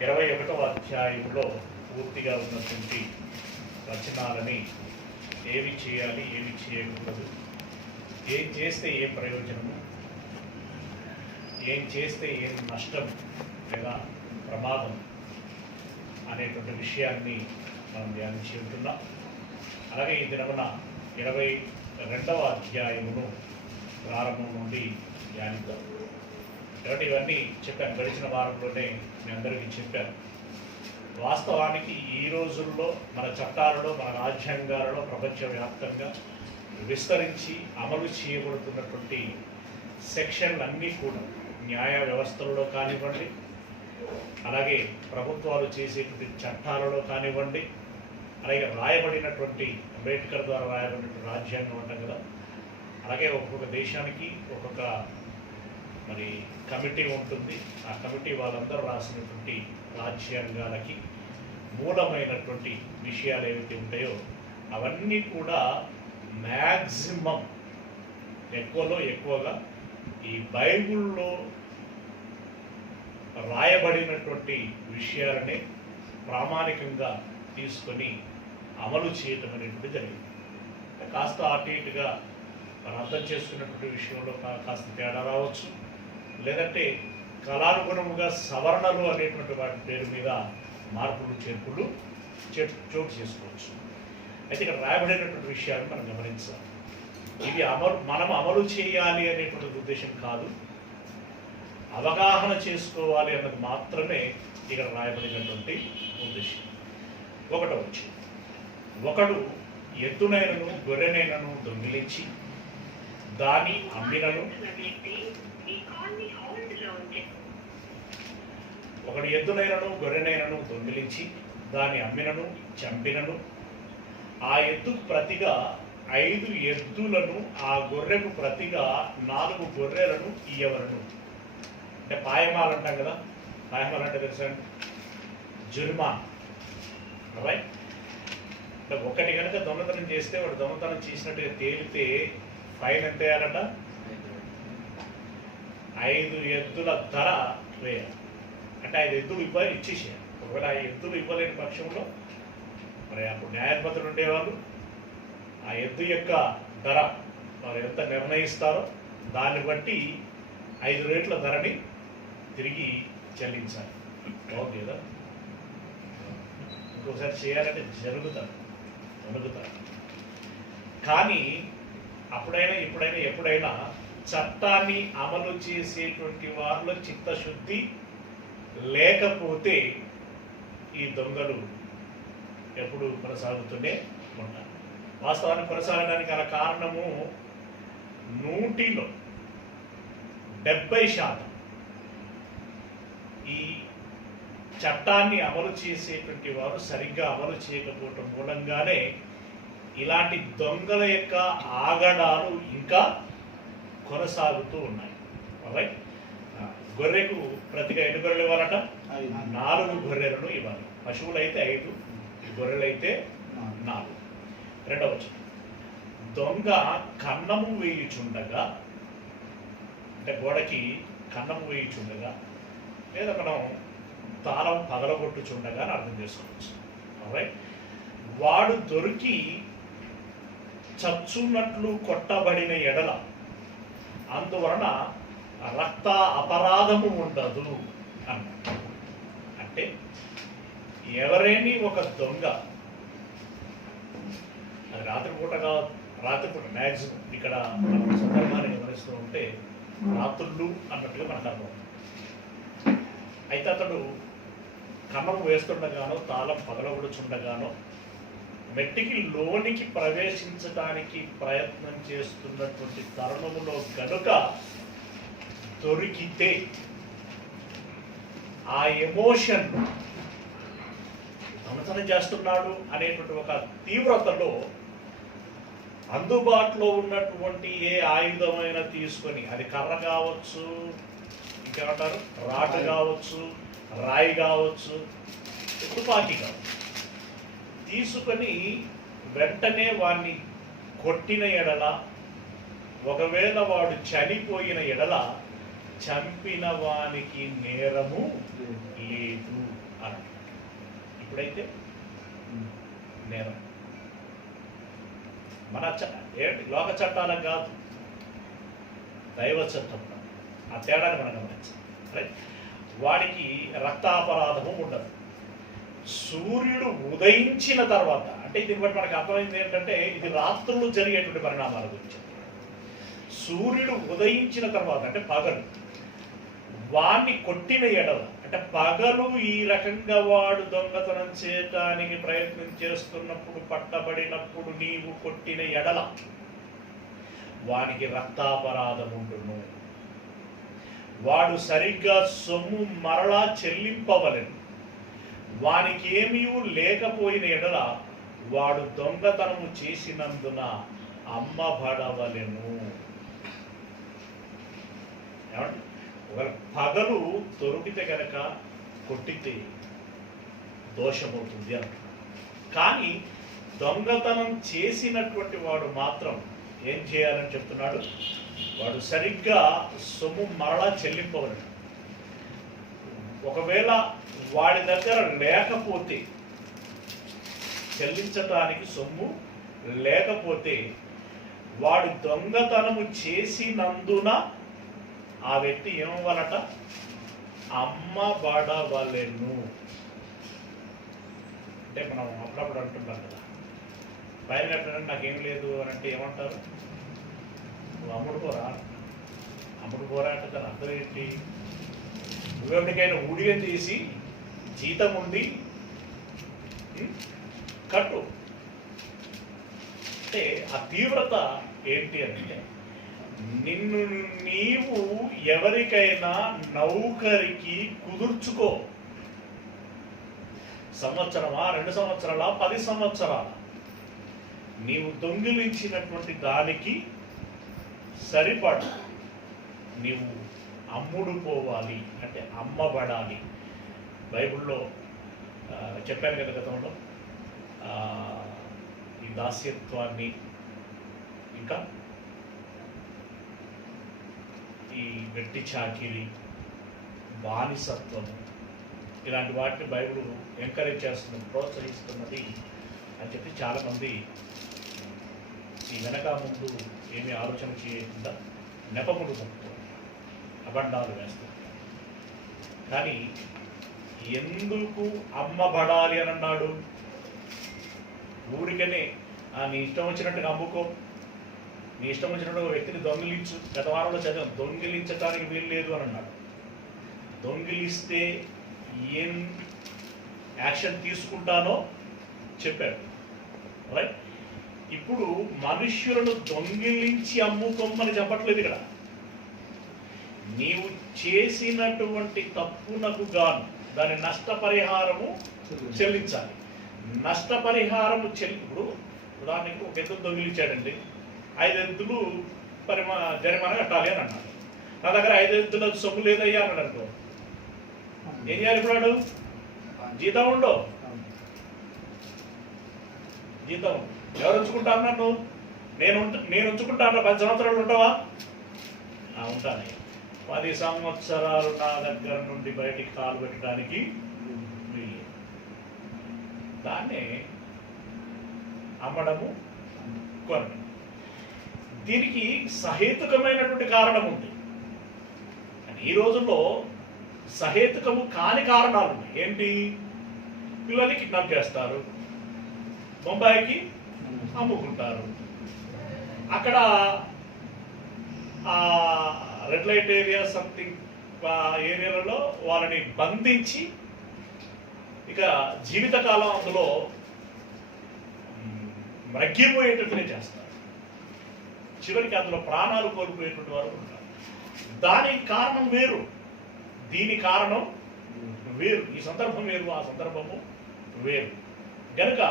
21వ అధ్యాయంలో పూర్తిగా ఉన్నటువంటి వచనాలని ఏమి చేయాలి, ఏమి చేయకూడదు, ఏం చేస్తే ఏం ప్రయోజనము, ఏం చేస్తే ఏం నష్టం లేదా ప్రమాదం అనేటువంటి విషయాన్ని మనం ధ్యానించి ఉంటున్నాం. అలాగే ఈ దినమున 22వ అధ్యాయమును ప్రారంభం నుండి ధ్యానిద్దాం. కాబట్టి ఇవన్నీ చెప్పాను, గడిచిన వారంలోనే మీ అందరికీ చెప్పాను. వాస్తవానికి ఈ రోజుల్లో మన చట్టాలలో, మన రాజ్యాంగాలలో ప్రపంచవ్యాప్తంగా విస్తరించి అమలు చేయబడుతున్నటువంటి సెక్షన్లన్నీ కూడా న్యాయ వ్యవస్థలలో కానివ్వండి, అలాగే ప్రభుత్వాలు చేసేటువంటి చట్టాలలో కానివ్వండి, అలాగే రాయబడినటువంటి అంబేద్కర్ ద్వారా రాయబడినటువంటి రాజ్యాంగం అంటాం కదా, అలాగే ఒక్కొక్క దేశానికి ఒక్కొక్క మరి కమిటీ ఉంటుంది. ఆ కమిటీ వాళ్ళందరూ రాసినటువంటి రాజ్యాంగాలకి మూలమైనటువంటి విషయాలు ఏవైతే ఉంటాయో అవన్నీ కూడా మ్యాక్సిమం ఎక్కువలో ఎక్కువగా ఈ బైబిల్లో రాయబడినటువంటి విషయాలనే ప్రామాణికంగా తీసుకొని అమలు చేయటం అనేటువంటి జరిగింది. కాస్త అటు ఇటుగా మనం అర్థం చేసుకున్నటువంటి విషయంలో కాస్త తేడా రావచ్చు, లేదంటే కళానుగుణముగా సవరణలు అనేటువంటి వాటి పేరు మీద మార్పులు చేర్పులు చోటు చేసుకోవచ్చు. అయితే ఇక్కడ రాయబడినటువంటి విషయాన్ని మనం గమనించాలి. ఇది మనం అమలు చేయాలి అనేటువంటి ఉద్దేశం కాదు, అవగాహన చేసుకోవాలి అన్నది మాత్రమే ఇక్కడ రాయబడినటువంటి ఉద్దేశం. ఒకడు ఎద్దునైనను గొర్రెనైనను దొంగిలించి దాని అమ్మినను, ఒకడు ఎద్దునైనను గొర్రెనైనను దొంగిలించి దాని అమ్మినను చంపినను, ఆ ఎద్దుకు ప్రతిగా 5 ఎద్దులను, ఆ గొర్రెకు ప్రతిగా 4 గొర్రెలను ఇయ్యవలను. అంటే పాయమాలు అంటాం కదా, పాయమాలు అంటే తెలుసా, జుర్మాన్. రైట్. అంటే ఒకటి కనుక దొంగతనం చేస్తే వాడు దొంగతనం చేసినట్టుగా తేలితే ఫైన్ ఎంత వేయాలట? 5 ఎద్దుల ధర వేయాలి. అంటే 5 ఎద్దులు ఇచ్చేసేయాలి. ఒకవేళ 5 ఎద్దులు ఇవ్వలేని పక్షంలో మరి అప్పుడు న్యాయపతులు ఉండేవాళ్ళు ఆ ఎద్దు యొక్క ధర వారు ఎంత నిర్ణయిస్తారో దాన్ని బట్టి 5 రేట్ల ధరని తిరిగి చెల్లించాలి. ఓకే కదా? ఇంకోసారి చేయాలంటే జరుగుతారు. కానీ అప్పుడైనా ఇప్పుడైనా ఎప్పుడైనా చట్టాన్ని అమలు చేసేటువంటి వారిలో చిత్తశుద్ధి లేకపోతే ఈ దొంగలు ఎప్పుడు కొనసాగుతూనే ఉంటారు. వాస్తవానికి కొనసాగడానికి గల కారణము 100లో 70% ఈ చట్టాన్ని అమలు చేసేటువంటి వారు సరిగ్గా అమలు చేయకపోవటం మూలంగానే ఇలాంటి దొంగల యొక్క ఆగడాలు ఇంకా కొనసాగుతూ ఉన్నాయి. రైట్. గొర్రెకు ప్రతిగా ఎన్ని గొర్రెలు ఇవ్వాలట? 4 గొర్రెలను ఇవ్వాలి. పశువులైతే 5, గొర్రెలైతే 4. రెండవ వచనం, దొంగ కన్నము వేయుచుండగా, అంటే గోడకి కన్నము వేయుచుండగా లేదా మనం తాళం పగలగొట్టుచుండగా అని అర్థం చేసుకోవచ్చు. రైట్. వాడు దొరికి చచ్చున్నట్లు కొట్టబడిన ఎడల అందువలన రక్త అపరాధము ఉండదు అన్నమాట. అంటే ఎవరైనా ఒక దొంగ అది రాత్రిపూట మ్యాక్సిమం ఇక్కడ మనం సందర్భాన్ని గమనిస్తూ ఉంటే రాత్రులు అన్నట్టుగా మనకు అర్థం. అయితే అతడు కన్నం వేస్తుండగానో తాళం పగలగొడుచుండగానో మెట్టికి లోనికి ప్రవేశించడానికి ప్రయత్నం చేస్తున్నటువంటి తరుణములో గనుక దొరికితే ఆ ఎమోషన్ దొంగతనం చేస్తున్నాడు అనేటువంటి ఒక తీవ్రతలో అందుబాటులో ఉన్నటువంటి ఏ ఆయుధమైనా తీసుకొని, అది కర్ర కావచ్చు, ఇంకేమంటారు రాటు కావచ్చు, రాయి కావచ్చు, తుపాకీ కావచ్చు, తీసుకొని వెంటనే వాడిని కొట్టిన ఎడల, ఒకవేళ వాడు చనిపోయిన ఎడల చంపిన వానికి నేరము లేదు ఎప్పుడైతే నేరం మన ఏంటి లోక చట్టాలకు కాదు, దైవ చట్టం, ఆ తేడాన్ని మనం గమనించాలి. రైట్, వాడికి రక్తాపరాధము ఉండదు. సూర్యుడు ఉదయించిన తర్వాత, అంటే దీన్ని బట్టి మనకు అర్థమైంది ఏంటంటే ఇది రాత్రులు జరిగేటువంటి పరిణామాల గురించి. సూర్యుడు ఉదయించిన తర్వాత అంటే పగలు వాణ్ణి కొట్టిన ఎడల, అంటే పగలు ఈ రకంగా వాడు దొంగతనం చేయడానికి ప్రయత్నం చేస్తున్నప్పుడు పట్టబడినప్పుడు నీవు కొట్టిన ఎడల వానికి రక్తాపరాధం ఉండును. వాడు సరిగ్గా సొమ్ము మరలా చెల్లింపవలెను. వానికి ఏమీ లేకపోయిన ఎడల వాడు దొంగతనము చేసినందున అమ్మబడవలెను. ఏమంటే పగలు దొరికితే గనక కొట్టితే దోషమవుతుంది అంట. కానీ దొంగతనం చేసినటువంటి వాడు మాత్రం ఏం చేయాలని చెప్తున్నాడు? వాడు సరిగ్గా సొమ్ము మరలా చెల్లింపవలెను. ఒకవేళ వాడి దగ్గర లేకపోతే, చెల్లించటానికి సొమ్ము లేకపోతే, వాడు దొంగతనము చేసినందున ఆ వ్యక్తి ఏమవ్వాలట? అమ్మబడవలెను. అంటే మనం అప్పుడప్పుడు అంటున్నాం కదా, పైన కట్టడానికి నాకేం లేదు అని అంటే ఏమంటారు? నువ్వు అమ్ముడు పోరా అంటే దాని అర్థం ఏంటి? నువ్వెవరికైనా ఊడిగం తీసి జీతం ఉండి కట్టు. అంటే ఆ తీవ్రత ఏంటి అంటే, నిన్ను నీవు ఎవరికైనా నౌకరికి కుదుర్చుకో. సంవత్సరమా, 2 సంవత్సరాల, 10 సంవత్సరాల, నీవు దొంగిలించినటువంటి దానికి సరిపడు నీవు అమ్ముడు పోవాలి, అంటే అమ్మబడాలి. బైబిల్లో చెప్పాను కదా గతంలో, ఈ దాస్యత్వాన్ని, ఇంకా ఈ వెట్టి చాకిరి, బానిసత్వము, ఇలాంటి వాటిని బైబిల్ ఎంకరేజ్ చేస్తున్నది, ప్రోత్సహిస్తున్నది అని చెప్పి చాలామంది ఈ వెనక ముందు ఏమీ ఆలోచన చేయకుండా నెపములు మొక్కుతారు, అబండాలు వేస్తారు. కానీ ఎందుకు అమ్మబడాలి అని అన్నాడు? ఊరికనే నీ ఇష్టం వచ్చినట్టుగా అమ్ముకో, నీ ఇష్టం వచ్చినట్టు ఒక వ్యక్తిని దొంగిలించు. గత వారంలో చదివాం, దొంగిలించడానికి వీలు లేదు అని అన్నాడు. దొంగిలిస్తే ఏం యాక్షన్ తీసుకుంటానో చెప్పాడు. రైట్, ఇప్పుడు మనుష్యులను దొంగిలించి అమ్ముకోమని చెప్పట్లేదు ఇక్కడ. నీవు చేసినటువంటి తప్పునకు గాను దాని నష్టపరిహారము చెల్లించాలి. నష్టపరిహారము ఇప్పుడు ఉదాహరణకు ఒక ఎద్దు దొంగిలించాడండి, 5 ఎద్దులు జరిమానా కట్టాలి అని అన్నాడు. నా దగ్గర 5 ఎద్దుల సొమ్ము లేదయ్యా అన్నాడు అనుకో, ఏం చేయాలి? ఇప్పుడు జీతం ఉండో, జీతం ఎవరు ఉంచుకుంటా అన్నాను? నేను ఉంచుకుంటాను. 10 సంవత్సరాలు ఉంటావా? ఉంటాను. 10 సంవత్సరాలు నా దగ్గర నుండి బయటికి కాలు పెట్టడానికి వీలు. దాన్నే అమ్మడము, కొనడం. దీనికి సహేతుకమైనటువంటి కారణం ఉంది. కానీ ఈ రోజుల్లో సహేతుకము కాని కారణాలు ఉన్నాయి. ఏంటి? పిల్లల్ని కిడ్నాప్ చేస్తారు, బొంబాయికి అమ్ముకుంటారు, అక్కడ రెడ్ లైట్ ఏరియా సంథింగ్ ఏరియాలలో వాళ్ళని బంధించి ఇక జీవితకాలం అందులో మగ్గిపోయేటట్టునే చేస్తారు. చివరికి అందులో ప్రాణాలు కోల్పోయేటువంటి వారు ఉంటారు. దానికి కారణం వేరు, దీని కారణం వేరు. ఈ సందర్భం వేరు, ఆ సందర్భము వేరు. గనుక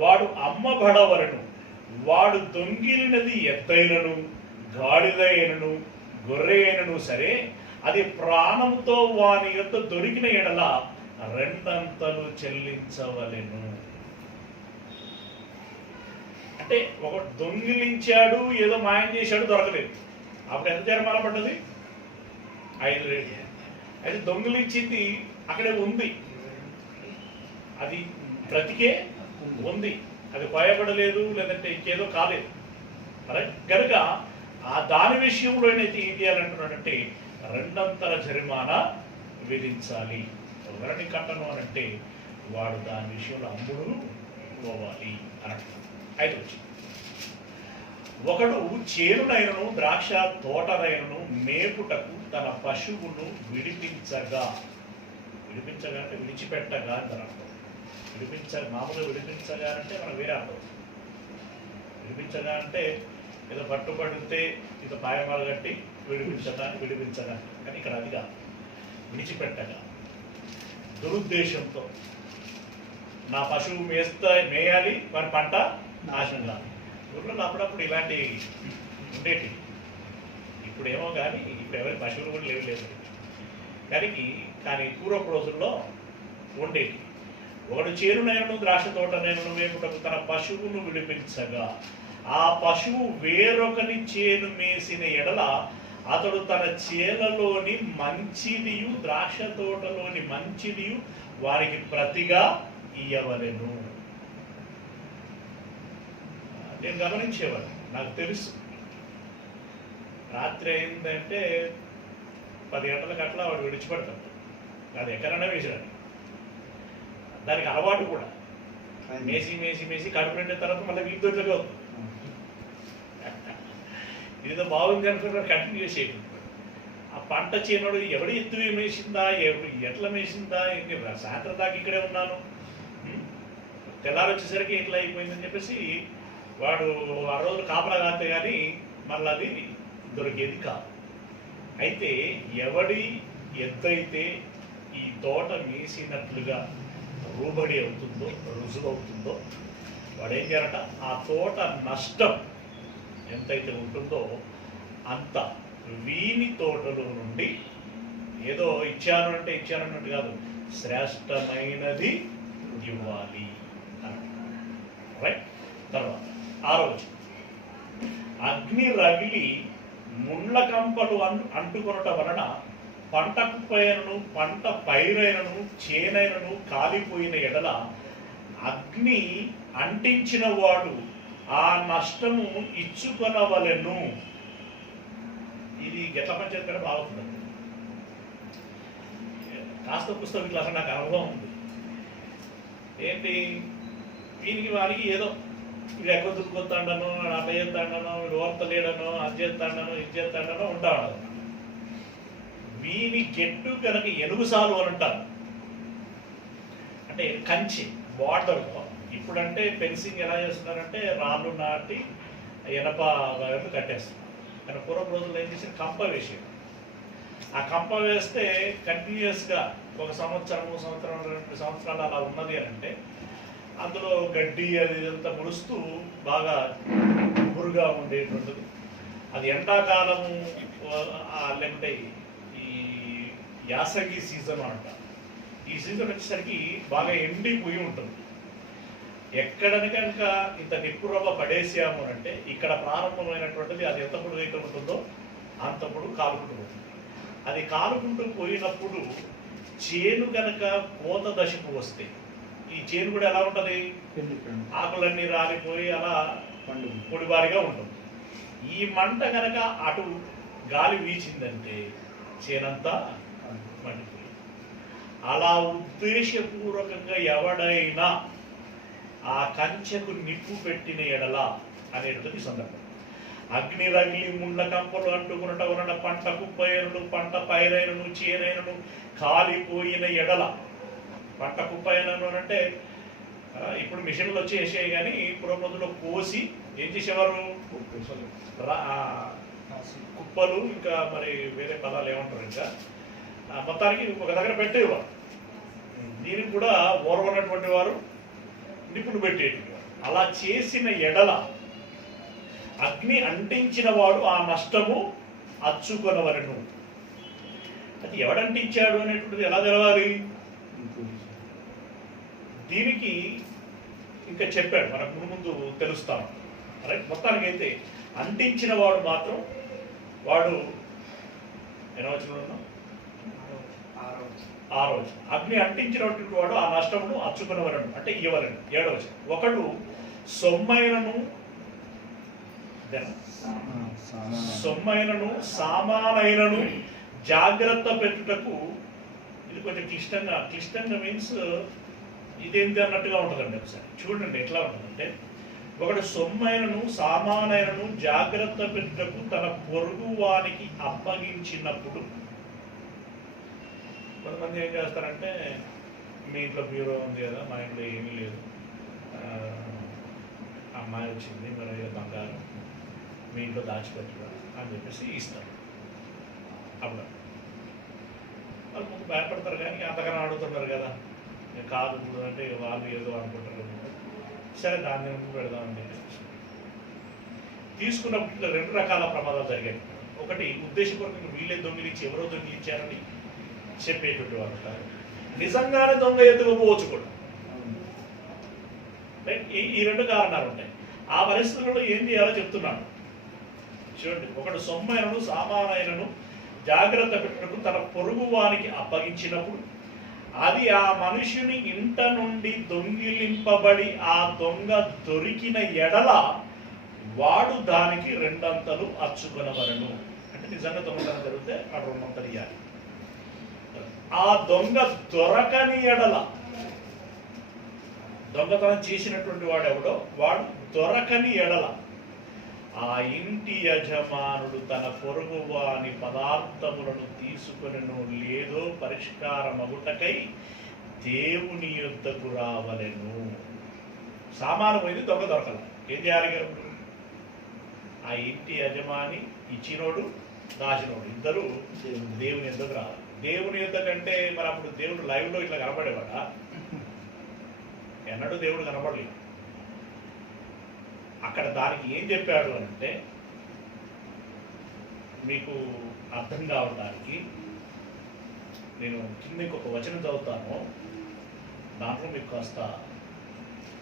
వాడు అమ్మబడవలను. వాడు దొంగిలినది ఎద్దైనను, గాడిదైనను, గొర్రె అయినను సరే, అది ప్రాణంతో వాని యొక్క దొరికిన ఎడల 2 అంతలు చెల్లించవలెను. అంటే ఒక దొంగిలించాడు, ఏదో మాయం చేశాడు, దొరకలేదు, అప్పుడు ఎంత జరిమానా పడ్డది? 5 రేట్లు. అయితే దొంగిలించింది అక్కడే ఉంది, అది బ్రతికే ఉంది, అది కోయబడలేదు, లేదంటే ఇంకేదో కాలేదు. కనుక ఆ దాని విషయంలోనైతే ఏం చేయాలంటున్నాడంటే రెండంతల జరిమానా విధించాలి. ఎవరిని కట్టను అనంటే వాడు దాని విషయంలో అమ్ముడు పోవాలి అని అంటున్నాడు. అయితే వచ్చింది, ఒకడు చేనునైనను ద్రాక్ష తోటనైనను మేపుటకు తన పశువును విడిపించగా అంటే విడిచిపెట్టగా అని అర్థం. మామూలుగా విడిపించగా అంటే మనం వేరే అర్థం. విడిపించగా అంటే ఏదో పట్టుబడితే ఇది పాయమాలు కట్టి విడిపించగా, కానీ ఇక్కడ అది కాదు. విడిచిపెట్టగా దురుద్దేశంతో నా పశువు మేయాలి, వారి పంట నాశనం కాదు. ఊళ్ళో అప్పుడప్పుడు ఇలాంటి ఉండేటి. ఇప్పుడేమో కానీ ఇప్పుడు ఎవరి పశువులు కూడా లేదు. కానీ పూర్వపు రోజుల్లో ఉండేటి. ఒకడు చేనునైనను ద్రాక్ష తోటనైనను మేపుటకు తన పశువును విడిపించగా ఆ పశువు వేరొకని చేను మేసిన ఎడల అతడు తన చేలలోని మంచిదియు ద్రాక్ష తోటలోని మంచిదియు వారికి ప్రతిగా ఇయ్యవలెను. నేను గమనించేవాడు, నాకు తెలుసు రాత్రి అయిందంటే 10 గంటలకు అట్లా వాడు విడిచిపెడతాడు. అది ఎక్కడైనా వేసాడు, దానికి అలవాటు కూడా. మేసి కడుపు నిండిన తర్వాత మళ్ళీ వీధిలోకి అవుతుంది. ఇదేదో బాగుంది అనుకుంటున్నాడు, కంటిన్యూ చేసేది. ఆ పంట చేయనోడు ఎవడు ఎత్తు మేసిందా, ఎట్లా మేసిందా, సాయంత్రం దాకా ఇక్కడే ఉన్నాను, తెల్లారు వచ్చేసరికి ఇట్లా అయిపోయిందని చెప్పేసి వాడు ఆ రోజు కాపలా కాస్తే కానీ మళ్ళీ అది దొరికేది కాదు. అయితే ఎవడి ఎత్తైతే ఈ తోట మేసినట్లుగా రూబడి అవుతుందో, రుజువవుతుందో వాడు ఏం చేయాలట, ఆ తోట నష్టం ఎంతైతే ఉంటుందో అంత వీని తోటలో నుండి ఏదో ఇచ్చానన్నట్టు కాదు, శ్రేష్టమైనది ఇవ్వాలి. రైట్. తర్వాత 6వ వచనం, అగ్ని రగిలి ముండ్ల కంపలు అంటుకొనట వలన పంట కుప్పైనను పంట పైరైనను చేనైనను కాలిపోయిన ఎడల అగ్ని అంటించిన వాడు ఆ నష్టము ఇచ్చుకొనవలెను. ఇది గెట్ల పంచాయతీ కూడా బాగుంటుంది. కాస్త పుస్తకం ఇట్లా నాకు అనుభవం ఉంది. ఏంటి, వీనికి వారికి ఏదో ఇది ఎక్కువ దుక్కుతాడనో, అట్ట చేస్తాడనో, వీడు ఓర్త లేడనో, అది చేస్తాడనో, ఇది చేస్తాడనో ఉంటాడు. వీని గెట్టు కనుక ఎనుగుసాలు అని అంటారు. అంటే కంచి బార్డర్లో ఇప్పుడంటే ఫెన్సింగ్ ఎలా చేస్తున్నారంటే రాళ్ళు నాటి ఎనప వైర్లు కట్టేస్తున్నారు. కానీ పూర్వ రోజుల్లో ఏం చేసి కంప వేసేది. ఆ కంప వేస్తే కంటిన్యూస్గా 1 సంవత్సరం 2 సంవత్సరాలు అలా ఉన్నది అని అంటే అందులో గడ్డి అది ఇదంతా ముడుస్తూ బాగా గుబురుగా ఉండేటువంటిది. అది ఎండాకాలము లేకుంటే ఈ యాసంగి సీజన్ అంట. ఈ సీజన్ వచ్చేసరికి బాగా ఎండిపోయి ఉంటుంది. ఎక్కడని కనుక ఇంత నిప్పురవ్వ పడేసాము అంటే ఇక్కడ ప్రారంభమైనటువంటిది అది ఎంత పొడుగు అయితే ఉంటుందో అంత పొడుగు కాలుకుంటూ పోతుంది. అది కాలుకుంటూ పోయినప్పుడు చేను కనుక కోత దశకు వస్తే ఈ చేను కూడా ఎలా ఉంటుంది, ఆకులన్నీ రాలిపోయి అలా పొడిబారిగా ఉంటుంది. ఈ మంట కనుక అటు గాలి వీచిందంటే చేనంతా మండిపోయి. అలా ఉద్దేశపూర్వకంగా ఎవడైనా ఆ కంచెకు నిప్పు పెట్టిన ఎడల అనేటువంటిది సందర్భం. అగ్ని రగిలి ముండ్ల కంపలు అంటుకున్నట వలన పంట కుప్పైనను పంట పైరైనను చేనైనను కాలిపోయిన ఎడల. పంట కుప్పైనను అంటే ఇప్పుడు మిషన్లు వచ్చేసాయి, కానీ పూర్వపొద్దులో కోసి ఏం చేసేవారు, కుప్పలు ఇంకా మరి వేరే పదాలు ఏమంటారు, ఇంకా మొత్తానికి ఒక దగ్గర పెట్టేవారు. దీనికి కూడా ఓర్వనటువంటి వారు నిపుణులు పెట్టేటువంటి వారు. అలా చేసిన ఎడల అగ్ని అంటించిన వాడు ఆ నష్టము అచ్చుకొనవలెను. అది ఎవడంటించాడు అనేటువంటిది ఎలా తెలవాలి, దీనికి ఇంకా చెప్పాడు, మనకు ముందు తెలుస్తాం. రైట్. మొత్తానికైతే అంటించిన వాడు మాత్రం వాడు 6వ వచనం. అగ్ని అంటించినటువంటి వాడు ఆ నష్టమును అచ్చుకునవలను అంటే ఇవ్వలను. 7వ వచనం. ఒకడు సొమ్మైనను సామానైనను జాగ్రత్త పెట్టుటకు, ఇది కొంచెం క్లిష్టంగా మీన్స్ ఇదేంటి అన్నట్టుగా ఉంటుందండి. ఒకసారి చూడండి ఎట్లా ఉంటుందంటే, ఒకడు సొమ్మైనను సామానైనను జాగ్రత్త పెట్టుటకు తన పొరుగు వానికి అప్పగించినప్పుడు. కొంతమంది ఏం చేస్తారంటే, మీ ఇంట్లో బ్యూరో ఉంది కదా, మా ఇంట్లో ఏమీ లేదు, అమ్మాయి వచ్చింది, మరి బంగారం మీ ఇంట్లో దాచిపెట్టుగా అని చెప్పేసి ఇస్తారు. అప్పుడు వాళ్ళు ముందు భయపడతారు, కానీ అంతగానో అడుగుతున్నారు కదా, కాదు అంటే వాళ్ళు ఏదో అనుకుంటారు. సరే దాన్ని ముందు పెడదామని చెప్పేసి తీసుకున్నప్పుడు 2 రకాల ప్రమాదాలు జరిగాయి. ఒకటి ఉద్దేశపూర్వకంగా వీళ్ళే దొంగిలించి ఎవరో దొంగిలించారని చెప్పేటువంటి వాళ్ళు ఉంటారు. నిజంగానే దొంగ ఎత్తుకుపోవచ్చు కూడా. ఈ 2 కారణాలు ఉంటాయి. ఆ పరిస్థితుల్లో ఏం చేయాలో చెప్తున్నాను చూడండి. ఒకడు సొమ్మైనను సామానైనను జాగ్రత్త పెట్టుటకు తన పొరుగు వానికి అప్పగించినప్పుడు, అది ఆ మనుషుని ఇంట నుండి దొంగిలింపబడి ఆ దొంగ దొరికిన ఎడల వాడు దానికి 2 అంతలు అచ్చుకొనవలెను. అంటే నిజంగా దొంగతనం జరిగితే ఆ 2 అంతలు ఇవ్వాలి. ఆ దొంగ దొరకని ఎడల, దొంగతనం చేసినటువంటి వాడెవడో వాడు దొరకని ఎడల, ఆ ఇంటి యజమానుడు తన పొరుగు వాని పదార్థములను తీసుకొనెను లేదో పరిష్కారమగుటకై దేవుని యొద్దకు రావలెను. సామాను పోయింది, దొంగ దొరకల. ఏం చేయాలి? ఆ ఇంటి యజమాని, ఇచ్చినోడు దాచినోడు ఇద్దరు దేవుని యొద్దకు రావాలి. దేవుని యొద్ద కంటే మరి అప్పుడు దేవుడు లైవ్లో ఇట్లా కనపడేవాడా? ఎన్నడూ దేవుడు కనపడలేదు. అక్కడ దానికి ఏం చెప్పాడు అంటే, మీకు అర్థం కావడానికి నేను కింద ఇంకొక వచనం చదువుతాను, దాంట్లో మీకు కాస్త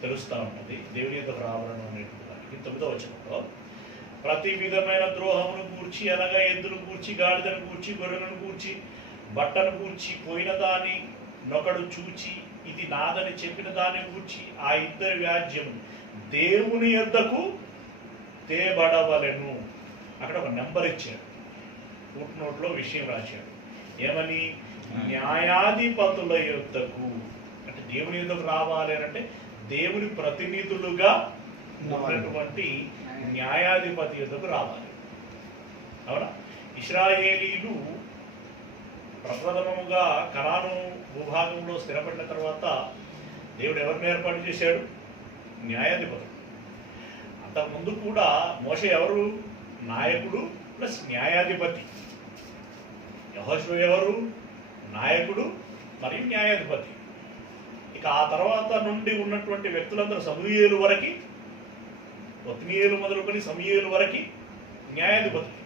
తెలుస్తూ ఉంటుంది. దేవుని యొద్దకు రావాలను అనేటువంటి 9వ వచనంలో, ప్రతి విధమైన ద్రోహమును గూర్చి, అనగా ఎద్దును గూర్చి, గాడిదను గూర్చి, గొర్రెలను గూర్చి, బట్టను గూర్చి, పోయిన దాని నొకడు చూచి ఇది నాదని చెప్పిన దాన్ని గూర్చి ఆ ఇద్దరి వ్యాజ్యము దేవుని యొద్దకు తేబడవలెను. అక్కడ ఒక నెంబర్ ఇచ్చాడు, ఫుట్ నోట్లో విషయం రాశాడు. ఏమని? న్యాయాధిపతుల యొద్దకు. అంటే దేవుని యొద్దకు రావాలి అంటే దేవుని ప్రతినిధులుగా ఉన్నటువంటి న్యాయాధిపతి యొద్దకు రావాలి. అవునా? ఇశ్రాయేలీలు ప్రప్రథమముగా కనాను భూభాగంలో స్థిరపడిన తర్వాత దేవుడు ఎవరిని ఏర్పాటు చేశాడు? న్యాయాధిపతులు. అంతకుముందు కూడా మోషే ఎవరు? నాయకుడు ప్లస్ న్యాయాధిపతి. యెహోషువ ఎవరు? నాయకుడు మరియు న్యాయాధిపతి. ఇక ఆ తర్వాత నుండి ఉన్నటువంటి వ్యక్తులందరూ సమూయేలు వరకు, ఒత్నీయేలు మొదలుకొని సమూయేలు వరకు న్యాయాధిపతులు.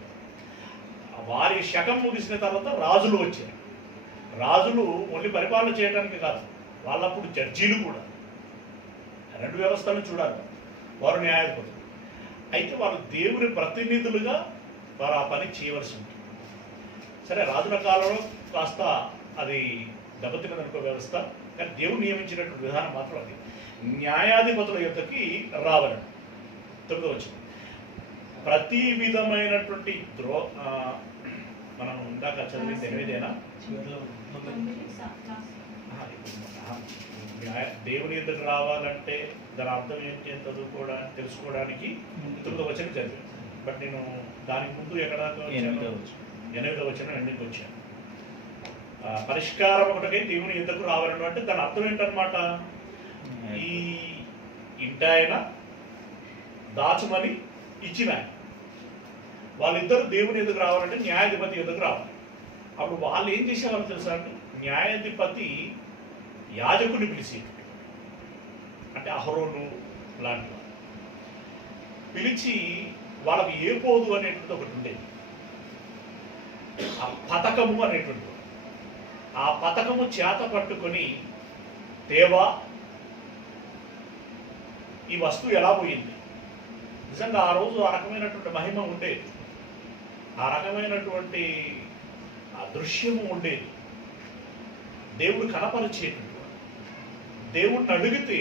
వారి శకం ముగిసిన తర్వాత రాజులు వచ్చారు. రాజులు ఓన్లీ పరిపాలన చేయడానికి కాదు, వాళ్ళప్పుడు జడ్జీలు కూడా. 2 వ్యవస్థలను చూడాలి. వారు న్యాయాధిపతులు. అయితే వారు దేవుని ప్రతినిధులుగా వారు ఆ పని చేయవలసి ఉంటుంది. సరే, రాజుల కాలంలో కాస్త అది దెబ్బతిన్నదనుకో వ్యవస్థ, కానీ దేవుడు నియమించినటువంటి విధానం మాత్రం అది. న్యాయాధిపతుల యొద్దకి రావాలని 9వ వచనం. ప్రతి విధమైనటువంటి మనం ఇందాక చదివింది 8ఏనా? దేవుని యొద్దకు రావాలంటే దాని అర్థం ఏంటి అని తెలుసుకోవడానికి 9వ వచనం చదివాను. బట్ నేను దానికి ముందు ఎక్కడ 8వ వచనం ఎండింగ్కి వచ్చాను. పరిష్కారం ఒకటికై దేవుని యొద్దకు రావాలను అంటే దాని అర్థం ఏంటన్నమాట? ఈ ఇంటి ఆయన దాచుమని ఇచ్చిన వాళ్ళిద్దరు దేవుని యొద్దకు రావాలంటే న్యాయాధిపతి యొద్దకు రావాలి. అప్పుడు వాళ్ళు ఏం చేసేవాళ్ళు తెలుసా అండి? న్యాయాధిపతి యాజకుని పిలిచి, అంటే అహరోను లాంటి వాళ్ళు పిలిచి వాళ్ళకి ఏ పోదు అనేటువంటి ఒకటి ఉండేది, ఆ పథకము అనేటువంటి. ఆ పథకము చేత పట్టుకొని, దేవా ఈ వస్తువు ఎలా పోయింది? నిజంగా ఆ రోజు ఆ రకమైనటువంటి మహిమ ఉండేది, ఆ రకమైనటువంటి ఆ దృశ్యము ఉండేది. దేవుడు కనపరిచేటువంటి వాడు. దేవుడిని అడిగితే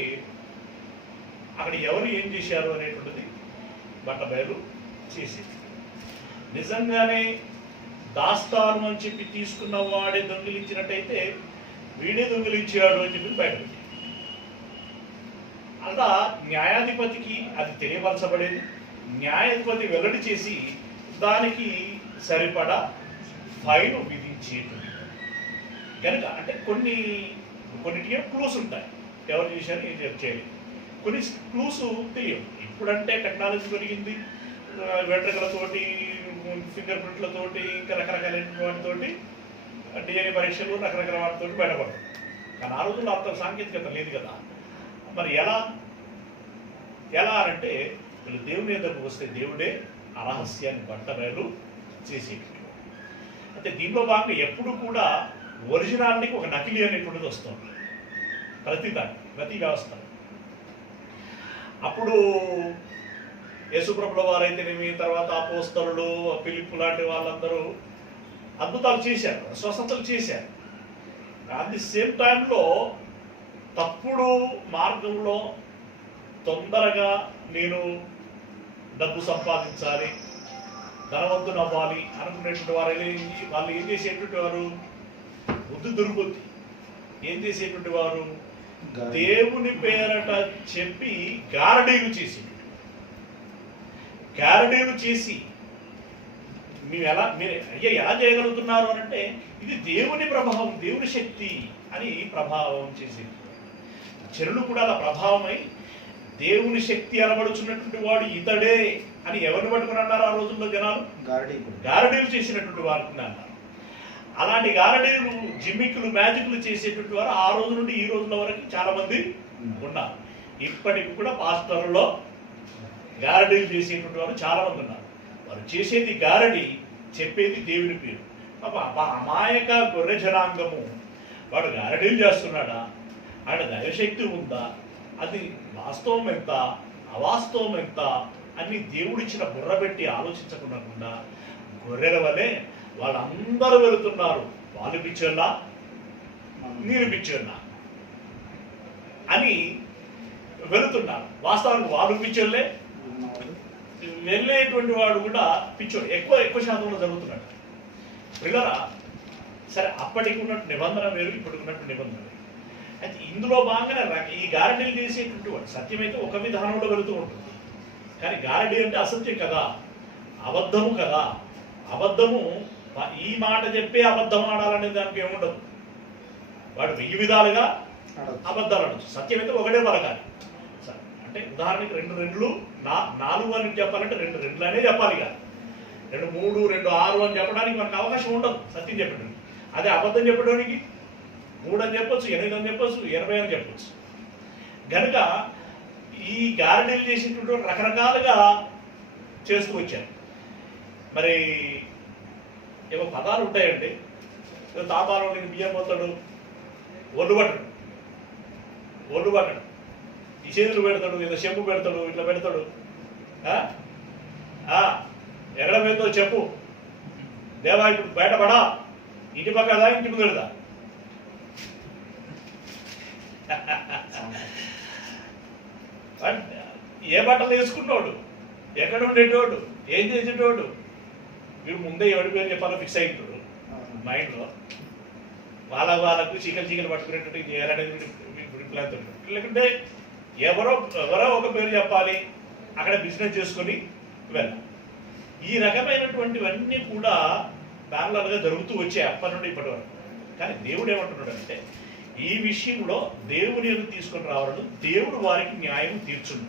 అక్కడ ఎవరు ఏం చేశారు అనేటువంటిది బట్టబయలు చేసేది. నిజంగానే దాస్తాను అని చెప్పి తీసుకున్న వాడే దొంగిలించినట్టయితే వీడే దొంగిలించాడు అని చెప్పి బయటపెట్టి, అలా న్యాయాధిపతికి అది తెలియపరచబడేది. న్యాయాధిపతి వెల్లడి చేసి దానికి సరిపడా ఫైన్ విధించేటువంటి కనుక, అంటే కొన్నిటికి క్లూస్ ఉంటాయి, ఎవరు చేశారు ఏం చేయలేదు. కొన్ని క్లూస్ తెలియవు. ఇప్పుడంటే టెక్నాలజీ పెరిగింది, వెంట్రుకలతోటి, ఫింగర్ ప్రింట్లతోటి, ఇంకా రకరకాల వాటితోటి డిఎన్ఏ పరీక్షలు రకరకాల వాటితో బయటపడతాయి. కానీ ఆ రోజుల్లో అంత సాంకేతికత లేదు కదా. మరి ఎలా అంటే వీళ్ళు దేవుని ఎదురుకు వస్తే దేవుడే ఆ రహస్యాన్ని బట్టబయలు చేసేటట్టు. అయితే దీనిలో భాగంగా ఎప్పుడు కూడా ఒరిజినాలిటీకి ఒక నకిలీ అనేటువంటిది వస్తుంది ప్రతి వ్యవస్థ. అప్పుడు యేసుప్రభుల వారైతేనేమి, తర్వాత అపోస్తలులు, ఫిలిప్పు లాంటి వాళ్ళందరూ అద్భుతాలు చేశారు, స్వస్థతలు చేశారు. అట్ ది సేమ్ టైంలో తప్పుడు మార్గంలో తొందరగా నేను డబ్బు సంపాదించాలి, ధనవంతులు అవ్వాలి అనుకునేటువంటి వాళ్ళు ఏం చేసేటువంటి వారు, బుద్ధి దుర్బుద్ధి ఏం చేసేటువంటి వారు, దేవుని పేరట చెప్పి గారడీలు చేసి మీరు ఎలా చేయగలుగుతున్నారు అని అంటే ఇది దేవుని ప్రభావం, దేవుని శక్తి అని ప్రభావం చేసేది. చెరులు కూడా అలా ప్రభావమై దేవుని శక్తి అనబడుచున్నటువంటి వాడు ఇతడే అని ఎవరిని పట్టుకుని అన్నారు ఆ రోజుల్లో జనాలు? గారడీలు చేసినటువంటి వారిని అన్నారు. అలాంటి గారడీలు, జిమ్మిక్కులు, మ్యాజిక్లు చేసేటువంటి వారు ఆ రోజు నుండి ఈ రోజుల వరకు చాలా మంది ఉన్నారు. ఇప్పటికి కూడా పాస్టర్లో గారడీలు చేసేటువంటి వారు చాలా మంది ఉన్నారు. వారు చేసేది గారడి, చెప్పేది దేవుని పేరు. అమాయక గొర్రె జనాంగము వాడు గారడీలు చేస్తున్నాడా, ఆయన దైవశక్తి ఉందా, అది వాస్తవం ఎంత అవాస్తవం ఎంత అని దేవుడిచ్చిన బుర్ర పెట్టి ఆలోచించకుండా గొర్రెల వలె వాళ్ళందరూ వెళుతున్నారు. వాళ్ళు పిచ్చోళ్ళా, నేను పిచ్చోళ్ళా అని వెళుతున్నారు. వాస్తవానికి వాళ్ళు పిచ్చోళ్ళే, వెళ్ళేటువంటి వాడు కూడా పిచ్చోడు ఎక్కువ శాతంలో జరుగుతున్నాడు. పిల్లరా సరే, అప్పటికి ఉన్నట్టు నిబంధన వేరు, ఇప్పటికి ఉన్నట్టు నిబంధన వేరు. అయితే ఇందులో భాగంగానే ఈ గారడీలు చేసేటువంటి వాడు సత్యమైతే ఒక విధానంలో వెళుతూ ఉంటుంది. కానీ గారడీ అంటే అసత్యం కదా, అబద్ధము కదా. అబద్ధము ఈ మాట చెప్పే అబద్ధం ఆడాలనే దానికి ఏముండదు. వాడు 1000 విధాలుగా అబద్ధాలు ఆడచ్చు. సత్యం అయితే ఒకటే పలకాలి. అంటే ఉదాహరణకి 2 2 4 అని చెప్పాలంటే 2 2 అనే చెప్పాలి. ఇక 2 3 2 6 అని చెప్పడానికి మనకు అవకాశం ఉండదు సత్యం చెప్పడానికి. అదే అబద్ధం చెప్పడానికి 3 అని చెప్పొచ్చు, 8 అని చెప్పొచ్చు, 80 అని చెప్పొచ్చు. కనుక ఈ గారడీలు చేసేటువంటి రకరకాలుగా చేస్తూ వచ్చారు. మరి ఏవో పదాలు ఉంటాయండి. తాపాలో నేను బియ్యం పోతాడు, ఒళ్ళు పట్టడు, ఈ చేతులు పెడతాడు, ఏదో చెంపు పెడతాడు, ఇట్లా పెడతాడు. ఎక్కడ పెడతావు చెప్పు, దేవా ఇప్పుడు బయటపడా, ఇంటి పక్కదా ఇంటి ముందుదా. ఏ బట్టలు వేసుకున్నాడు, ఎక్కడ ఉండేటోడు, ఏం చేసేటోడు, వీడు ముందే ఎవరి పేరు చెప్పాలో ఫిక్స్ అయిపోయాడు మైండ్లో. వాళ్ళకు చీకలు పట్టుకునేటట్టు చేయాలనేది ప్లాన్. లేకుంటే ఎవరో ఒక పేరు చెప్పాలి, అక్కడ బిజినెస్ చేసుకొని వెళ్ళాలి. ఈ రకమైనటువంటివన్నీ కూడా ప్యారలల్గా జరుగుతూ వచ్చాయి అప్పటి నుండి ఇప్పటి వరకు. కానీ దేవుడు ఏమంటున్నాడు అంటే ఈ విషయంలో దేవుని ఎదురు తీసుకొని రావాలని దేవుడు వారికి న్యాయం తీర్చును.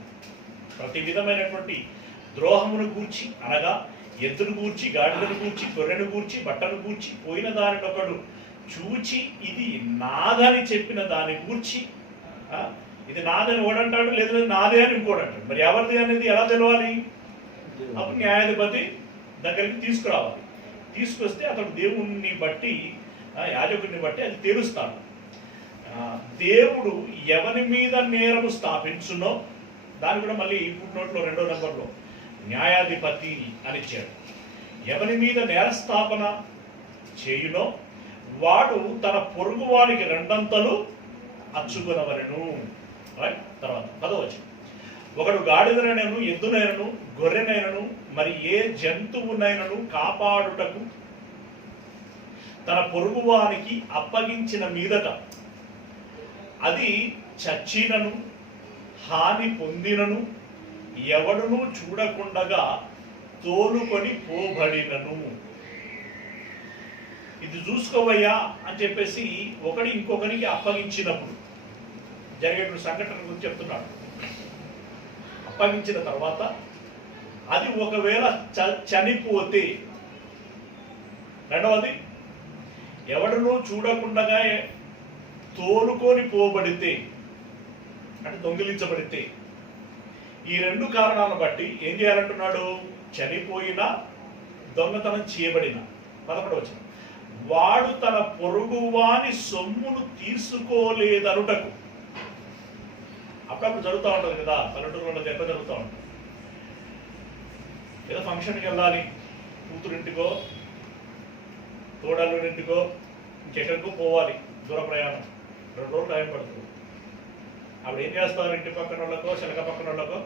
ప్రతి విధమైనటువంటి ద్రోహమును గూర్చి, అనగా ఎద్దును గూర్చి, గాడిదను గూర్చి, గొర్రెను గూర్చి, బట్టను గూర్చి, పోయిన దానిని ఒకడు చూచి ఇది నాదని చెప్పిన దాని గూర్చి, ఇది నాదని ఓడంటాడు, లేదు నాదే అని ఇంకోటి అంటాడు. మరి ఎవరిది అనేది ఎలా తెలవాలి? అప్పుడు న్యాయాధిపతి దగ్గరికి తీసుకురావాలి. తీసుకొస్తే అతడు దేవుణ్ణి బట్టి, యాజకుడిని బట్టి అది తెలుస్తాడు. దేవుడు ఎవరి మీద నేరము స్థాపించునో, దాన్ని కూడా మళ్ళీ ఫుట్నోట్లో 2వ నెంబర్లో న్యాయాధిపతి అని ఇచ్చాడు. ఎవరి మీద నేరస్థాపన చేయునో వాడు తన పొరుగు వానికి రెండంతలు అచ్చుకొనవలెను. తర్వాత 10వ వచనం, ఒకడు గాడిదనైనను ఎద్దునైనను గొర్రెనైనను మరి ఏ జంతువునైనను కాపాడుటకు తన పొరుగువానికి అప్పగించిన మీదట అది చచ్చినను హాని పొందినను ఎవడును చూడకుండగా తోలుకొని పోబడినను. ఇది చూసుకోవయ్యా అని చెప్పేసి ఒకటి ఇంకొకరికి అప్పగించినప్పుడు జరిగేటువంటి సంఘటన గురించి చెప్తున్నాడు. అప్పగించిన తర్వాత అది ఒకవేళ చనిపోతే, రెండవది ఎవడనూ చూడకుండగా తోలుకొని పోబడితే అంటే దొంగిలించబడితే, ఈ రెండు కారణాలను బట్టి ఏం చేయాలంటున్నాడు? చనిపోయినా దొంగతనం చేయబడిన 11వ వచనం, వాడు తన పొరుగువాని సొమ్మును తీసుకోలేదనుటకు. అప్పుడప్పుడు జరుగుతూ ఉంటుంది కదా, పల్లెటూరులో దెబ్బ జరుగుతూ ఉంటుంది. ఏదో ఫంక్షన్కి వెళ్ళాలి, కూతురింటికో తోడల్లుడింటికో ఇంకెక్కడికో పోవాలి, దూర ప్రయాణం, 2 రోజులు టైం పడుతుంది. అప్పుడు ఏం చేస్తారు? ఇంటి పక్కన వాళ్ళకో శనగ పక్కన వాళ్ళకో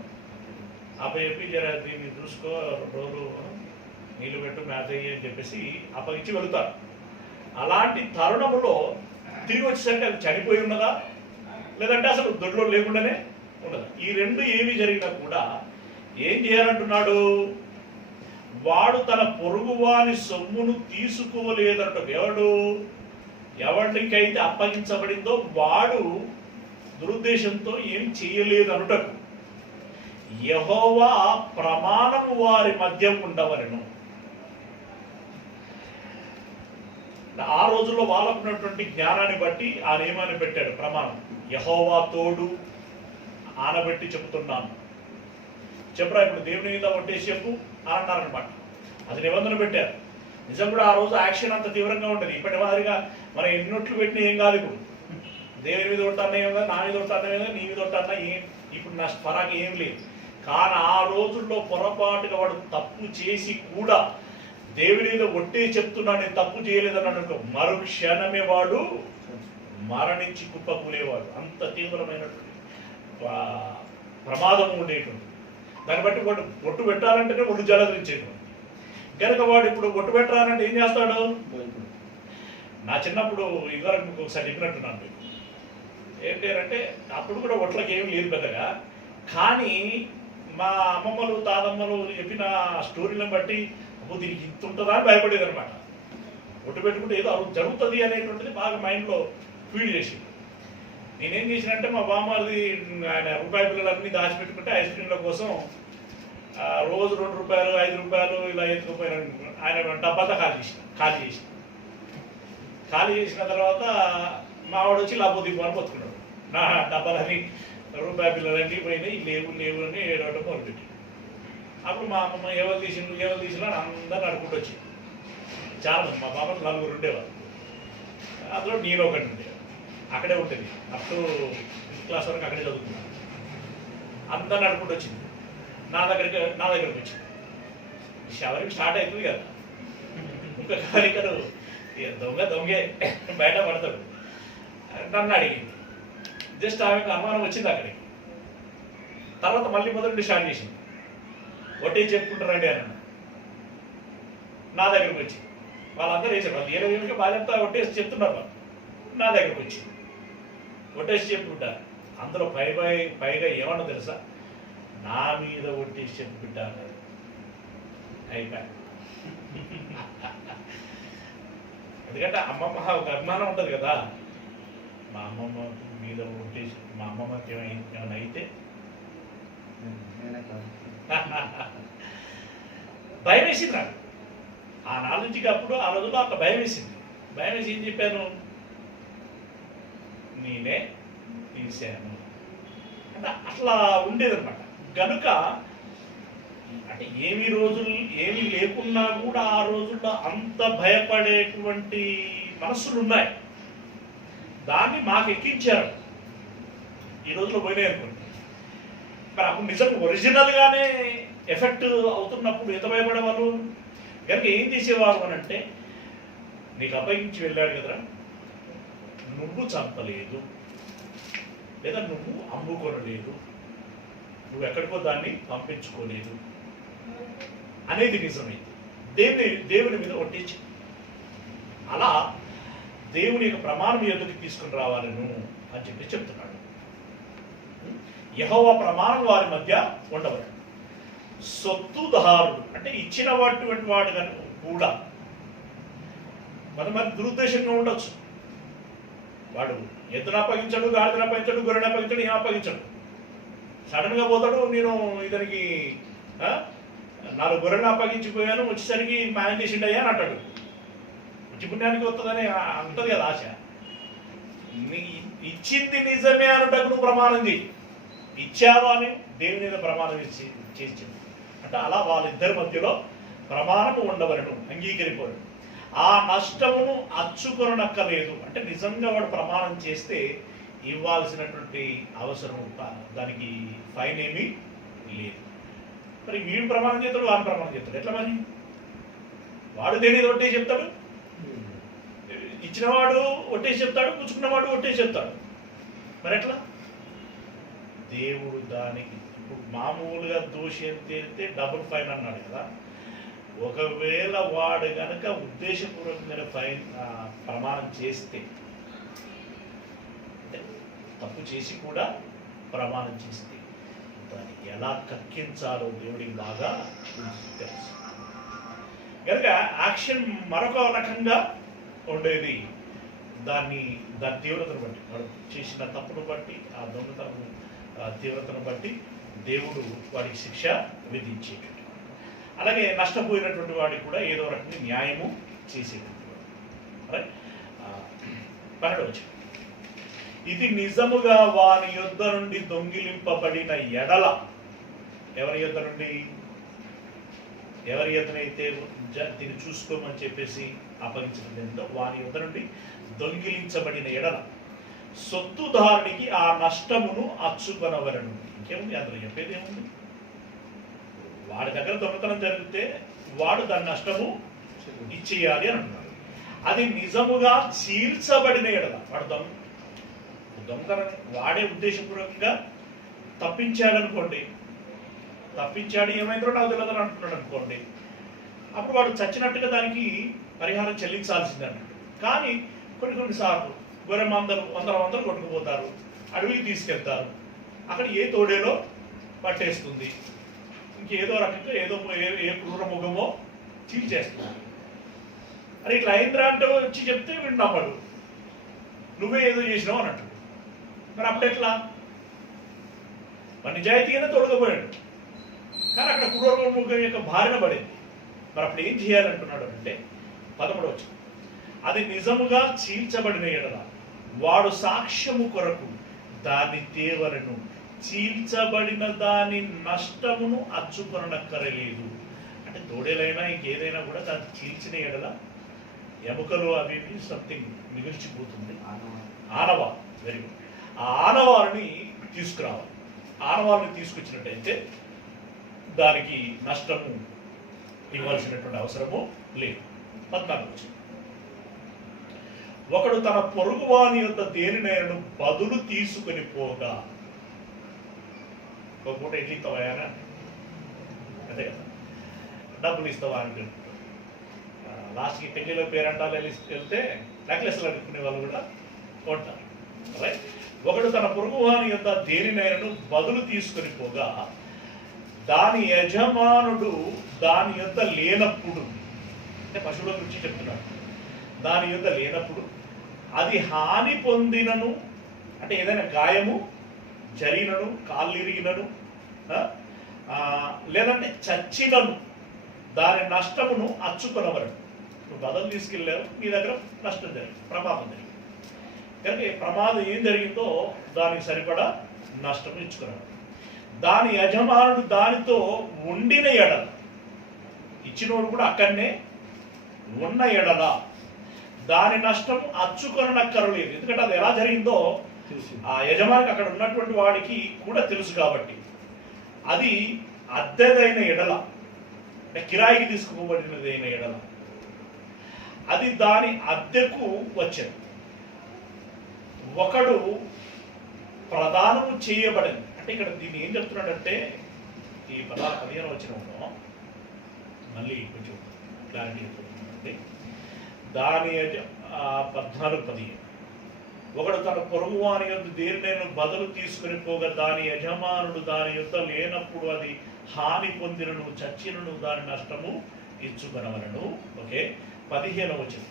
అప్పచెప్పి జర దీన్ని చూసుకో, 2 రోజులు నీళ్లు పెట్టు, మేత అని చెప్పేసి అప్పగించి వెళుతారు. అలాంటి తరుణములో తిరిగి వచ్చేసరికి అది చనిపోయి ఉన్నదా, లేదంటే అసలు దొడ్లో లేకుండానే ఉండదు. ఈ రెండు ఏవి జరిగినా కూడా ఏం చేయాలంటున్నాడు? వాడు తన పొరుగువాని సొమ్మును తీసుకోలేదంట. ఎవరికైతే అప్పగించబడిందో వాడు దురుద్దేశంతో ఏం చేయలేదు అనుటకు యెహోవా ప్రమాణము వారి మధ్య ఉండవలెను. ఆ రోజుల్లో వాళ్ళకున్నటువంటి జ్ఞానాన్ని బట్టి ఆ నియమాన్ని పెట్టాడు, ప్రమాణం. యెహోవా తోడు ఆనబెట్టి చెబుతున్నాను, చెప్పరా ఇప్పుడు దేవుని మీద ఒట్టేసి చెప్పు అన్నారనమాట. అది నిబంధన పెట్టారు. నిజం కూడా ఆ రోజు యాక్షన్ అంత తీవ్రంగా ఉంటుంది. ఇప్పటి మాదిరిగా మనం ఎన్నోట్లు పెట్టినా ఏం కాదు. ఇప్పుడు దేవుని మీద ఒట్టన్నా ఏం కాదు, నా మీద ఒట్టన్నా ఏం కాదు, నీ మీద ఒట్టన్నా ఏం, ఇప్పుడు నా ఫరాక్ ఏం లేదు. కానీ ఆ రోజుల్లో పొరపాటుగా వాడు తప్పు చేసి కూడా దేవుని మీద ఒట్టే చెప్తున్నాను, నేను తప్పు చేయలేదన్నాడు, మరుక్షణమే వాడు మరణించి కుప్పకూలేవాడు. అంత తీవ్రమైనటువంటి ప్రమాదం ఉండేటువంటి. దాన్ని బట్టి వాడు ఒట్టు పెట్టాలంటేనే ఒళ్ళు జలధరించేటువంటి కనుక వాడు ఇప్పుడు ఒట్టు పెట్టాలంటే ఏం చేస్తాడు? నా చిన్నప్పుడు ఇదివరకు మీకు ఒకసారి చెప్పినట్టున్నాను మీకు ఏంటి అంటే, అప్పుడు కూడా ఒట్లకి ఏమి లేదు పెద్దగా. కానీ మా అమ్మమ్మలు తాతమ్మలు చెప్పిన స్టోరీలను బట్టి దీనికి ఇంత ఉంటుందా అని భయపడేది అనమాట. ఒట్టు పెట్టుకుంటే ఏదో జరుగుతుంది అనేటువంటిది బాగా మైండ్లో ఫీడ్ చేసింది. నేనేం చేసినంటే మా బామ్మది ఆయన రూపాయి బిళ్ళలన్నీ దాచిపెట్టుకుంటే ఐస్ క్రీమ్ల కోసం రోజు 2 రూపాయలు 5 రూపాయలు ఇలా ఎత్తుకుపోయిన ఆయన డబ్బాతో ఖాళీ చేసిన తర్వాత మావాడు వచ్చి లాభోదీ అని బతుకున్నాడు. నా డబ్బాలని రూపాయి బిళ్ళలన్నీ పోయినాయి, లేవు అని ఏడవడం మొదలుపెట్టి. అప్పుడు మా అమ్మమ్మ ఎవరు తీసినా అందరూ నడుకుంటూ వచ్చింది. చాలా మంది, మా బామ్మలు 4 ఉండేవారు. అందులో నేను ఒకటి ఉండేవాడు. అక్కడే ఉంటుంది, అప్ టు 5th క్లాస్ వరకు అక్కడే చదువుకున్నాను. అందరు నడుకుంటూ వచ్చింది, నా దగ్గరికి వచ్చింది. షవరింగ్ స్టార్ట్ అవుతుంది కదా, ఇంకా కాలికలు దొంగే బయట పడతాడు. నన్ను అడిగింది, జస్ట్ ఆమెకు అనుమానం వచ్చింది అక్కడికి. తర్వాత మళ్ళీ మొదటి స్టార్ట్ చేసింది, ఒట్టే చెప్పుకుంటారండి అన్న. నా దగ్గరకు వచ్చి వాళ్ళందరూ వేసారు, వాళ్ళు ఏదో బాధ్యత ఒట్టేసి చెప్తున్నారు. వాళ్ళు నా దగ్గరకు వచ్చి ఒట్టేసి చెప్పుకుంటారు. అందులో పైగా ఏమన్నా తెలుసా, నా మీద ఒట్టేసి చెప్పుకుంటారు. అయిపోయా. ఎందుకంటే అమ్మమ్మ ఒక అభిమానం ఉంటుంది కదా. మా అమ్మమ్మ మీద ఒట్టేసి, మా అమ్మమ్మకి ఏమైనా అయితే భయం వేసింది నాకు. ఆ 4 నుంచికి అప్పుడు ఆ రోజుల్లో అట్లా భయం వేసింది. భయం వేసి ఏం చెప్పాను, నేనే తీశాను అంటే అట్లా ఉండేదన్నమాట. కనుక అంటే ఏమీ లేకున్నా కూడా ఆ రోజుల్లో అంత భయపడేటువంటి మనస్సులు ఉన్నాయి. దాన్ని మాకు ఎక్కించారు. ఈ రోజుల్లో పోయినాయి అనుకోండి. మరి అప్పుడు నిజంగా ఒరిజినల్గానే ఎఫెక్ట్ అవుతున్నప్పుడు ఎంత భయపడేవాళ్ళు. కనుక ఏం చేసేవారు అని అంటే, నీకు అప్పగించి వెళ్ళాడు కదరా, నువ్వు చంపలేదు, లేదా నువ్వు అమ్ముకొనలేదు, నువ్వు ఎక్కడికో దాన్ని పంపించుకోలేదు అనేది నిజమైంది. దేవుని మీద ఒట్టించి అలా దేవుని యొక్క ప్రమాణం ఎదుటికి తీసుకుని రావాలను అని చెప్పి చెప్తున్నాడు. యెహోవా ప్రమాణం వారి మధ్య ఉండవరు. సొత్తుదారుడు అంటే ఇచ్చిన వాటి వాడు కూడా కొంతమంది దురుద్దేశంగా ఉండొచ్చు. వాడు ఎద్దును అప్పగించడు, గాడిదను అప్పగించడు, గొర్రెను అప్పగించడు, ఏం అప్పగించడు. సడన్గా పోతాడు, నేను ఇతనికి 4 గొర్రెలు అప్పగించిపోయాను, వచ్చేసరికి మాయం చేసిండయ్యా అని అంటాడు. మంచి పుణ్యానికి వస్తుందని అంటది కదా ఆశ. ఇచ్చింది నిజమే అనుటకు నువ్వు ప్రమాణం చేయి. ఇచ్చావా అని దేవుని మీద ప్రమాణం చేసి అంటే అలా వాళ్ళిద్దరి మధ్యలో ప్రమాణము ఉండవలను, అంగీకరిపోరు. ఆ నష్టమును అచ్చుకొనక్కర్లేదు. అంటే నిజంగా వాడు ప్రమాణం చేస్తే ఇవ్వాల్సినటువంటి అవసరం, దానికి ఫైన్ ఏమీ లేదు. మరి వీడు ప్రమాణం చేస్తాడు, వాడు ప్రమాణం చేస్తాడు, ఎట్లా మరి? వాడు దేని ఒట్టేసి చెప్తాడు, ఇచ్చినవాడు ఒట్టేసి చెప్తాడు, పుచ్చుకున్నవాడు ఒట్టేసి చెప్తాడు. మరి ఎట్లా? దేవుడు దానికి ఇప్పుడు మామూలుగా దోషి అని తేలితే డబుల్ ఫైన్ అన్నాడు కదా. ఒకవేళ వాడు గనక ఉద్దేశపూర్వకంగా ఫైన్ ప్రమాణం చేస్తే, అంటే తప్పు చేసి కూడా ప్రమాణం చేస్తే దాన్ని ఎలా కక్కించాలో దేవుడికి బాగా తెలుసు కనుక యాక్షన్ మరొక రకంగా ఉండేది. దాని తీవ్రతను బట్టి, వాడు చేసిన తప్పును బట్టి, ఆ దొంగతనం తీవ్రతను బట్టి దేవుడు వాడికి శిక్ష విధించేటటువంటి. అలాగే నష్టపోయినటువంటి వాడికి కూడా ఏదో రకంగా న్యాయము చేసేటటువంటి వాడు. 12వ వచనం, ఇది నిజముగా వాని యొద్ద నుండి దొంగిలింపబడిన ఎడల, ఎవరి యొద్ద నుండి, ఎవరి యొద్దనైతే దీన్ని చూసుకోమని చెప్పేసి అప్పగించడం వాని యొద్ద నుండి దొంగిలించబడిన ఎడల సొత్తుదారునికి ఆ నష్టమును అచ్చుకొనవలను. ఇంకేముంది అందులో చెప్పేది ఏముంది? వాడి దగ్గర దొంగతనం జరిగితే వాడు దాని నష్టము ఇచ్చేయాలి అని అంటున్నాడు. అది నిజముగా చీల్చబడిన ఎడల, వాడు దొంగతనం వాడే ఉద్దేశపూర్వకంగా తప్పించాడు, ఏమైందో నాకు తెలియదు అంటున్నాడు అనుకోండి, అప్పుడు వాడు చచ్చినట్టుగా దానికి పరిహారం చెల్లించాల్సిందే అన్నట్టు. కానీ కొన్నిసార్లు గొర్రె మందలు వందలు కొట్టుకుపోతారు, అడవికి తీసుకెళ్తారు, అక్కడ ఏ తోడేలో పట్టేస్తుంది, ఇంకేదో రకంగా ఏ క్రూర ముఖమో చీల్చేస్తుంది. అరే ఇట్లా అయిందిరా అంటే వచ్చి చెప్తే వీడు నమ్మడు, నువ్వే ఏదో చేసినావు అన్నట్టు. మరి అప్పుడెట్లా? మరి నిజాయితీగానే తోడుకపోయాడు, కానీ అక్కడ క్రూర ముఖం యొక్క బారిన పడింది. మరి అప్పుడు ఏం చేయాలంటున్నాడు అంటే 13వ వచనం, అది నిజముగా చీల్చబడిన ఎడల వాడు సాక్ష్యము కొరకు దాన్ని తేవలను, చీల్చబడిన దాని నష్టమును అచ్చుకొనక్కరలేదు. అంటే తోడేలైనా ఇంకేదైనా కూడా దాన్ని చీల్చిన ఎడల ఎముకలు అవి సంథింగ్ మిగిల్చిపోతుంది. ఆనవా, వెరీ గుడ్. ఆ ఆనవారిని తీసుకురావాలి. ఆనవారిని తీసుకొచ్చినట్టయితే దానికి నష్టము ఇవ్వాల్సినటువంటి అవసరము లేదు. 14వ వచనం, ఒకడు తన పొరుగువాని యొక్క దేనినైనా బదులు తీసుకుని పోగా, ఒక పూట ఎట్లా ఇస్తావా అదే కదా, డబ్బులు ఇస్తావా అని లాస్ట్కి పెళ్లిలో పేరంటాలు వెళ్తే నెక్లెస్లు అడుక్కునే వాళ్ళు కూడా ఉంటారు. రైట్. ఒకడు తన పొరుగువాని యొక్క దేనినైనా బదులు తీసుకుని పోగా దాని యజమానుడు దాని యొక్క లేనప్పుడు, అంటే పశువుల గురించి చెప్తున్నాడు, దాని యొక్క లేనప్పుడు అది హాని పొందినను, అంటే ఏదైనా గాయము జరిగినను, కాళ్ళు ఇరిగినను, లేదంటే చచ్చినను దాని నష్టమును అచ్చుకొనవలను. నువ్వు బదులు తీసుకెళ్ళావు, నీ దగ్గర నష్టం జరిగింది, ప్రమాదం జరిగింది కనుక ప్రమాదం ఏం జరిగిందో దానికి సరిపడా నష్టం ఇచ్చుకున్నాడు. దాని యజమానుడు దానితో ఉండిన ఎడల, ఇచ్చినోడు కూడా అక్కడనే ఉన్న ఎడల దాని నష్టం అచ్చుకొనక్కరలేదు. ఎందుకంటే అది ఎలా జరిగిందో ఆ యజమానికి అక్కడ ఉన్నటువంటి వాడికి కూడా తెలుసు కాబట్టి. అది అద్దెదైన ఎడల, అంటే కిరాయికి తీసుకుపోబడినదైన ఎడల, అది దాని అద్దెకు వచ్చేది. ఒకడు ప్రదానము చేయబడింది. అంటే ఇక్కడ దీన్ని ఏం చెప్తున్నాడంటే ఈ 15వ వచనంలో మళ్ళీ కొంచెం క్లారిటీ చెప్తుందండి. దాని 14-15 ఒకడు తన పొరుగు వాని యొద్ద దేనినైనా బదులు తీసుకుని పోగా దాని యజమానుడు దాని యొద్ద లేనప్పుడు అది హాని పొందినను చచ్చినను దాని నష్టము ఇచ్చుకొనవలెను. ఓకే, 15వ వచనం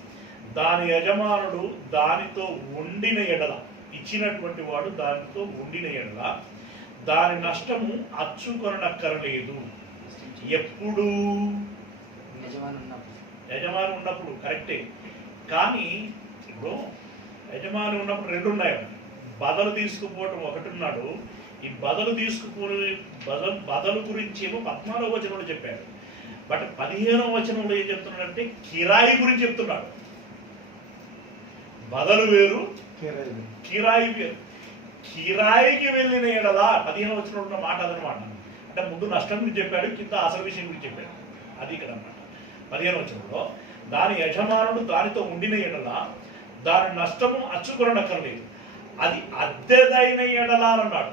దాని యజమానుడు దానితో ఉండిన ఎడల, ఇచ్చినటువంటి వాడు దానితో ఉండిన ఎడల దాని నష్టము అచ్చుకొనక్కరలేదు. ఎప్పుడు? యజమాని ఉన్నప్పుడు. కరెక్టే. కానీ ఇప్పుడు యజమాని ఉన్నప్పుడు రెండు ఉన్నాయి. బదలు తీసుకుపోవటం ఒకటి ఉన్నాడు. ఈ బదలు తీసుకుపోయి బదలు గురించి ఏమో 14వ వచనంలో చెప్పాడు. బట్ 15వ వచనంలో ఏం చెప్తున్నాడంటే కిరాయి గురించి చెప్తున్నాడు. బదలు వేరు, కిరాయి వేరు. కిరాయికి వెళ్ళిన ఎడలా 15వ వచనంలో ఉన్న మాట అదనమాట. అంటే ముందు నష్టం గురించి చెప్పాడు, కింద అసలు విషయం గురించి చెప్పాడు. అది ఇక్కడ అన్నమాట. 15వ వచనంలో దాని యజమానుడు దానితో ఉండిన ఎడలా దాని నష్టము అచ్చుకొనక్కర్లేదు, అది అద్దెదైన ఎడలా అన్నాడు.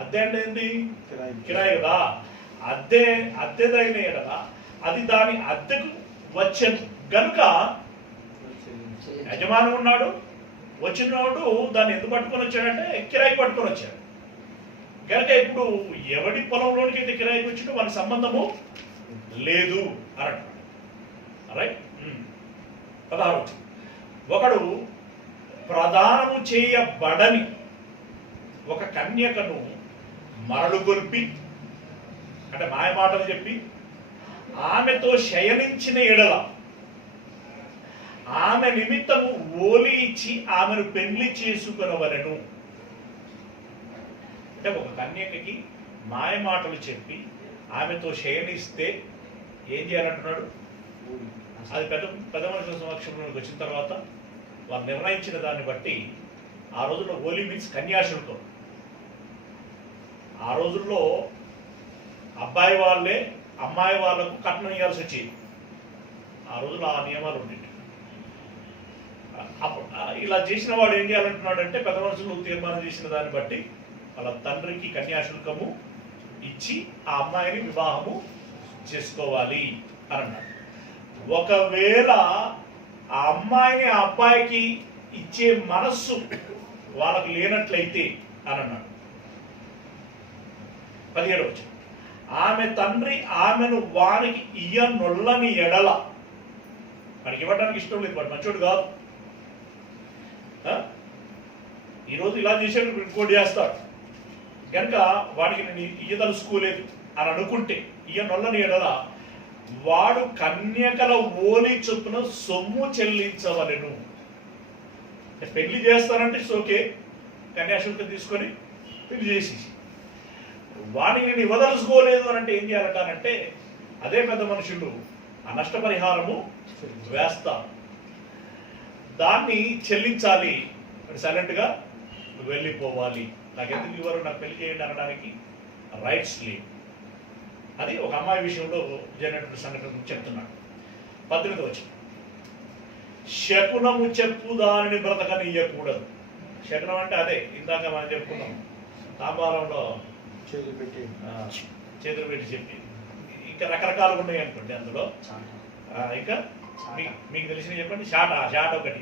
అద్దె అంటే ఏంటి? కిరాయి కదా. అద్దెదైన ఎడల అది దాని అద్దెకు వచ్చేది గనుక యజమాని ఉన్నాడు, వచ్చినవాడు దాన్ని ఎందుకు పట్టుకొని వచ్చాడంటే కిరాయికి పట్టుకొని వచ్చాడు కనుక ఇప్పుడు ఎవడి పొలంలోనికి అయితే కిరాయికి వచ్చిందో వానికి సంబంధము లేదు అని అంటాడు. రైట్. 16 ఒకడు ప్రదానము చేయబడని ఒక కన్యకను మరలు గొల్పి, అంటే మాయ మాటలు చెప్పి ఆమెతో శయనించిన ఎడల ఆమె నిమిత్తము ఓలి ఇచ్చి ఆమెను పెళ్లి చేసుకొనవలెను. అంటే ఒక కన్యకకి మాయ మాటలు చెప్పి ఆమెతో శయనిస్తే ఏం చేయాలంటున్నాడు? అది పెద్ద మనుషుల సమక్షంలోకి వచ్చిన తర్వాత వారు నిర్ణయించిన దాన్ని బట్టి ఆ రోజుల్లో ఓలి మీన్స్ కన్యాశుల్కం. ఆ రోజుల్లో అబ్బాయి వాళ్ళే అమ్మాయి వాళ్ళకు కట్నం ఇవ్వాల్సి వచ్చేది. ఆ రోజుల్లో ఆ నియమాలు ఉండేవి. అప్పుడు ఇలా చేసిన వాడు ఏం చేయాలంటున్నాడు అంటే పెద్ద మనుషులు తీర్మానం చేసిన దాన్ని బట్టి వాళ్ళ తండ్రికి కన్యాశుల్కము ఇచ్చి ఆ అమ్మాయిని వివాహము చేసుకోవాలి అని అన్నాడు. ఒకవేళ ఆ అమ్మాయిని ఆ అబ్బాయికి ఇచ్చే మనస్సు వాళ్ళకి లేనట్లయితే అని అన్నాడు. 17వ వచనం ఆమె తండ్రి ఆమెను వారికి ఇయ్యనొల్లని ఎడల, వాడికి ఇవ్వడానికి ఇష్టం లేదు, వాడు మంచోడు కాదు, ఈరోజు ఇలా చేసాడు ఇంకోటి చేస్తాడు కనుక వాడికి నేను ఇయ్యదలుచుకోలేదు అని అనుకుంటే ఇయ్యనొల్లని ఎడల వాడు కన్యకల ఓలి చొప్పున సొమ్ము చెల్లించవలెను. పెళ్లి చేస్తానంటే ఓకే, కన్యాశుల్కం తీసుకొని పెళ్లి చేసి వాడిని నేను ఇవ్వదలుచుకోలేదు అని అంటే ఏం చేయాలంటే అదే పెద్ద మనుషులు ఆ నష్టపరిహారము వేస్తారు, దాన్ని చెల్లించాలి, సైలెంట్గా వెళ్ళిపోవాలి. నాకు ఎందుకు ఇవ్వరు, నాకు పెళ్లి చేయండి అనడానికి రైట్స్ లేవు. అది ఒక అమ్మాయి విషయంలో జరిగినటువంటి సంఘటన చెప్తున్నాడు. 18వ వచనం శకునము చెప్పు దానిని బ్రతకనియ్యకూడదు. శకునం అంటే అదే ఇందాక మనం చెప్పుకున్నాం, తాంబాలంలో చేతులు పెట్టి చెప్పి, ఇంకా రకరకాలుగా ఉన్నాయి అనుకోండి అందులో. ఇంకా మీకు తెలిసిన చెప్పండి. షాట్ ఒకటి,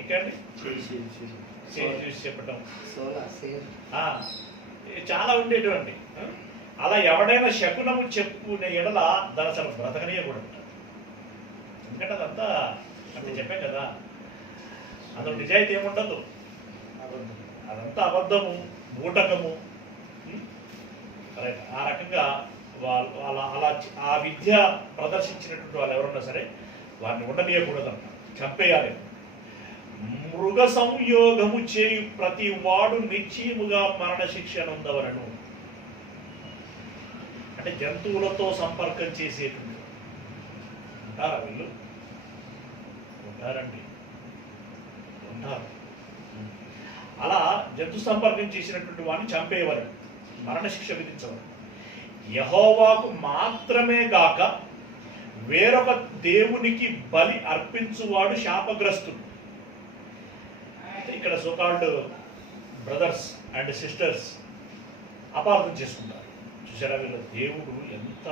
ఇంకా చూసి చెప్పటం చాలా ఉండేటువంటి. అలా ఎవడైనా శకునము చెప్పుకునే ఎడల దాని అసలు బ్రతకనీయకూడదు. ఎందుకంటే అదంతా అంటే చెప్పాం కదా, అందులో నిజాయితీ ఏముండదు, అదంతా అబద్ధము, బూటకము. ఆ రకంగా వాళ్ళ అలా ఆ విద్య ప్రదర్శించినటువంటి వాళ్ళు ఎవరున్నా సరే వారిని ఉండనీయకూడదు అన్న, చంపేయాలి. మృగ సంయోగము చేయు ప్రతి వాడు నిశ్చయముగా మరణశిక్ష నొందవలెను. అంటే జంతువులతో సంపర్కం చేసేటువంటి ఉంటారా వీళ్ళు? ఉంటారండి, ఉంటారు. అలా జంతు సంపర్కం చేసినటువంటి వాడిని చంపేయవలెను, మరణశిక్ష విధించవలెను. యెహోవాకు మాత్రమే గాక వేరొక దేవునికి బలి అర్పించువాడు శాపగ్రస్తుడు. ఇక్కడ సోకాల్డ్ బ్రదర్స్ అండ్ సిస్టర్స్ అపార్థం చేసుకుంటారు. చూసారా వీళ్ళ దేవుడు ఎంత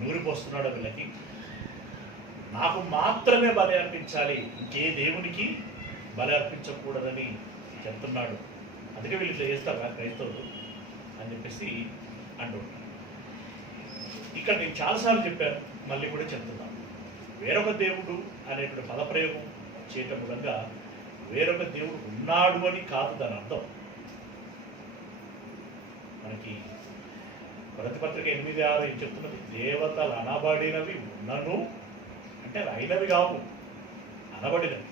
నూరిపోస్తున్నాడో వీళ్ళకి. నాకు మాత్రమే బలి అర్పించాలి, ఇంకే దేవునికి బలి అర్పించకూడదని చెప్తున్నాడు. అందుకే వీళ్ళు ఇట్లా చేస్తారు క్రైస్తవులు అని చెప్పేసి అంటుంటారు. ఇక్కడ నేను చాలాసార్లు చెప్పాను, మళ్ళీ కూడా చెప్తున్నాను. వేరొక దేవుడు అనేటువంటి పదప్రయోగం చేయటం మూలంగా వేరొక దేవుడు ఉన్నాడు అని కాదు దాని అర్థం. మనకి ప్రతిపత్రిక 8:6 ఏం చెప్తున్నది? దేవతలు అనబడినవి ఉన్నను అంటే అయినవి కావు, అనబడినవి.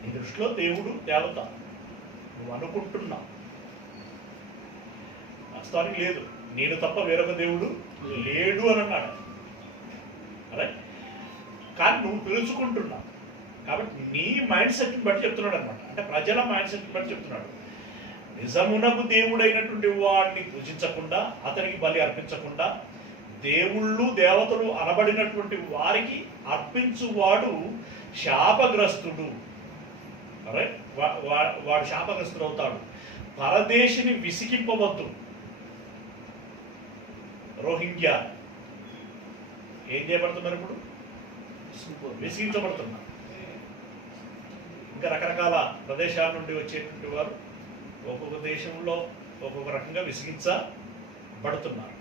నీ దృష్టిలో దేవుడు దేవత నువ్వు అనుకుంటున్నావు, వాస్తవానికి లేదు. నేను తప్ప వేరొక దేవుడు లేడు అని అన్నాడు. అరే కానీ నువ్వు పిలుచుకుంటున్నావు కాబట్టి నీ మైండ్ సెట్ని బట్టి చెప్తున్నాడు అనమాట. అంటే ప్రజల మైండ్ సెట్ని బట్టి చెప్తున్నాడు. నిజమునకు దేవుడైనటువంటి వాడిని పూజించకుండా, అతనికి బలి అర్పించకుండా, దేవుళ్ళు దేవతలు అనబడినటువంటి వారికి అర్పించువాడు శాపగ్రస్తుడు. రైట్, వాడు శాపగ్రస్తుడు అవుతాడు. పరదేశిని విసిగింపవద్దు. రోహింగ్యా ఏం చేయబడుతున్నారు? ఇప్పుడు విసిగించబడుతున్నారు. ఇంకా రకరకాల ప్రదేశాల నుండి వచ్చేటువంటి వారు ఒక్కొక్క దేశంలో ఒక్కొక్క రకంగా విసిగించబడుతున్నారు.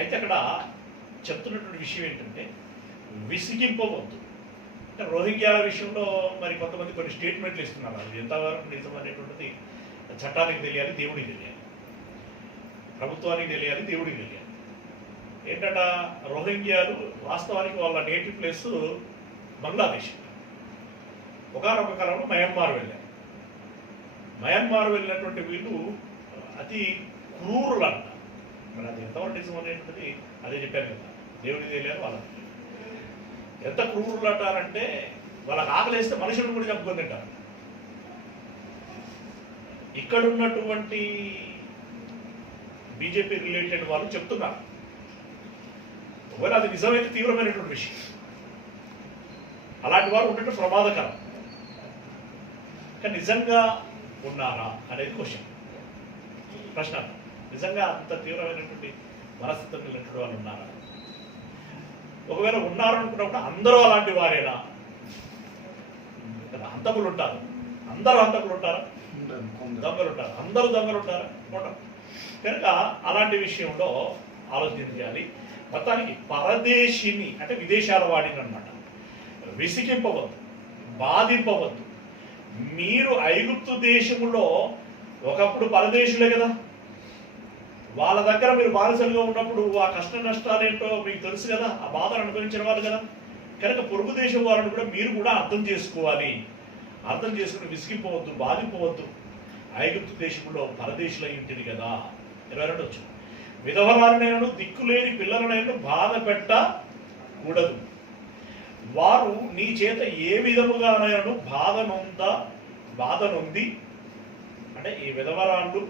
అయితే అక్కడ చెప్తున్నటువంటి విషయం ఏంటంటే విసిగింపవద్దు. అంటే రోహింగ్యాల విషయంలో మరి కొంతమంది కొన్ని స్టేట్మెంట్లు ఇస్తున్నారు. అది ఎంతవరకు నిజం అనేటువంటిది చట్టానికి తెలియాలి, దేవుడికి తెలియాలి, ప్రభుత్వానికి తెలియాలి, దేవుడికి తెలియాలి. ఏంటంట, రోహింగ్యాలు వాస్తవానికి వాళ్ళ నేటివ్ ప్లేస్ బంగ్లాదేశ్. ఒకనొక కాలంలో మయన్మార్ వెళ్ళారు. మయన్మార్ వెళ్ళినటువంటి వీళ్ళు అతి క్రూరులు అంట. మరి అది ఎంతవరకు నిజం అనేటువంటిది అదే చెప్పాను కదా, దేవుడికి తెలియాలి, వాళ్ళకి ఎంత క్రూరులు అంటారంటే వాళ్ళకి ఆకలిస్తే మనుషులను కూడా చంపుకొని తింటారు. ఇక్కడున్నటువంటి బీజేపీ రిలేటెడ్ వాళ్ళు చెప్తున్నారు, ఒకవేళ అది నిజమైతే తీవ్రమైనటువంటి విషయం. అలాంటి వారు ఉండటం ప్రమాదకరం. కానీ నిజంగా ఉన్నారా అనేది క్వశ్చన్, ప్రశ్న. నిజంగా అంత తీవ్రమైనటువంటి మనస్తత్వం కలిగినటువంటి వాళ్ళు ఉన్నారా? ఒకవేళ ఉన్నారనుకున్నప్పుడు అందరూ అలాంటి వారేనా? హంతకులు ఉంటారు, అందరూ హంతకులు ఉంటారా? దొంగలు ఉంటారు, అందరూ దొంగలు ఉంటారా? ఉంటారు. కనుక అలాంటి విషయంలో ఆలోచించాలి. మొత్తానికి పరదేశిని అంటే విదేశాల వాడిని అన్నమాట విసిగింపవద్దు, బాధింపవద్దు. మీరు ఐగుప్తు దేశములో ఒకప్పుడు పరదేశులే కదా, వాళ్ళ దగ్గర మీరు బానిసలుగా ఉన్నప్పుడు ఆ కష్ట నష్టాలేంటో మీకు తెలుసు కదా, ఆ బాధను అనుభవించిన వాళ్ళు కదా. కనుక పొరుగు దేశం వారిని కూడా మీరు కూడా అర్థం చేసుకోవాలి. అర్థం చేసుకుని విసిగిపోవద్దు, బాధింపవద్దు. ఐగుప్తు దేశంలో పరదేశులై ఉంటుంది కదా. 22 వచ్చింది. విధవరాలనైనను దిక్కులేని పిల్లలనైనా బాధ పెట్టకూడదు. వారు నీ చేత ఏ విధముగానైనా బాధ నొంది అంటే ఈ విధవరాళ్ళు,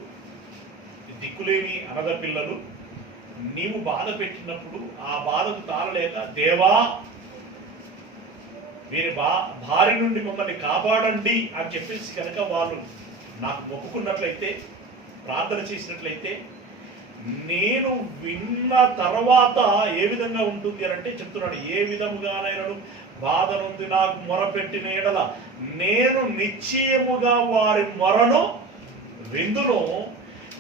దిక్కులేని అనాథ పిల్లలు నీవు బాధ పెట్టినప్పుడు ఆ బాధకు తాళలేక, దేవా వీరి భార్య నుండి మమ్మల్ని కాపాడండి అని చెప్పేసి కనుక వాళ్ళు నాకు మొక్కుకున్నట్లయితే, ప్రార్థన చేసినట్లయితే, నేను విన్న తర్వాత ఏ విధంగా ఉంటుంది అని అంటే చెప్తున్నాడు, ఏ విధముగానైనా బాధ నుండి నాకు మొరపెట్టిన ఎడల నేను నిశ్చయముగా వారి మొరను విందును,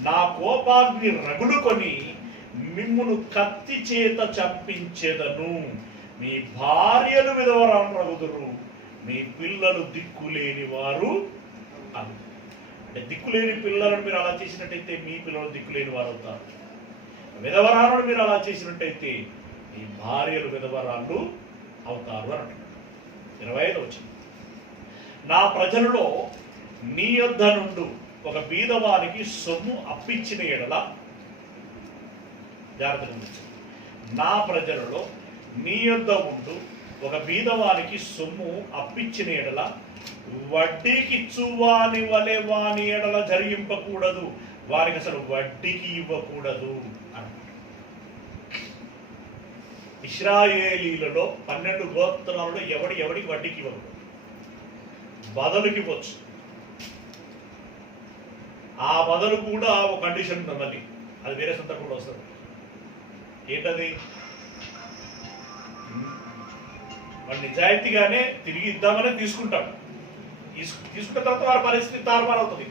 నా కోపాగ్ని రగులుకొని మిమ్మును కత్తి చేత చంపించేదను. మీ భార్యలు విధవరాలు రగుదురు, మీ పిల్లలు దిక్కులేని వారు అను. అంటే దిక్కులేని పిల్లలను మీరు అలా చేసినట్టయితే మీ పిల్లలు దిక్కులేని వారు అవుతారు. విధవరాలను మీరు అలా చేసినట్టయితే మీ భార్యలు విధవరాళ్ళు అవుతారు అని అంటున్నాడు. 25 వచ్చింది. నా ప్రజలలో నీ యొద్ద నుండి ఒక బీదవానికి సొమ్ము అప్పించిన ఎడల, జాగ్రత్తగా, నా ప్రజలలో నీ యొద్ద ఉండు ఒక బీదవానికి సొమ్ము అప్పించిన ఎడల వడ్డీకి ఇచ్చువాని వలె వాని ఎడల జరిగింపకూడదు, వారికి అసలు వడ్డీకి ఇవ్వకూడదు అన్నమాట. ఇశ్రాయేలీలలో 12 గోత్రాలలో ఎవడికి వడ్డీకి ఇవ్వకూడదు, బదులుకి ఇవ్వచ్చు. ఆ బదులు కూడా ఒక కండిషన్ ఉంది, మళ్ళీ అది వేరే సందర్భంలో వస్తుంది. ఏంటది? వాడు నిజాయితీగానే తిరిగి ఇద్దామని తీసుకుంటాడు. తీసుకున్న తర్వాత వారి పరిస్థితి తారుమారవుతుంది.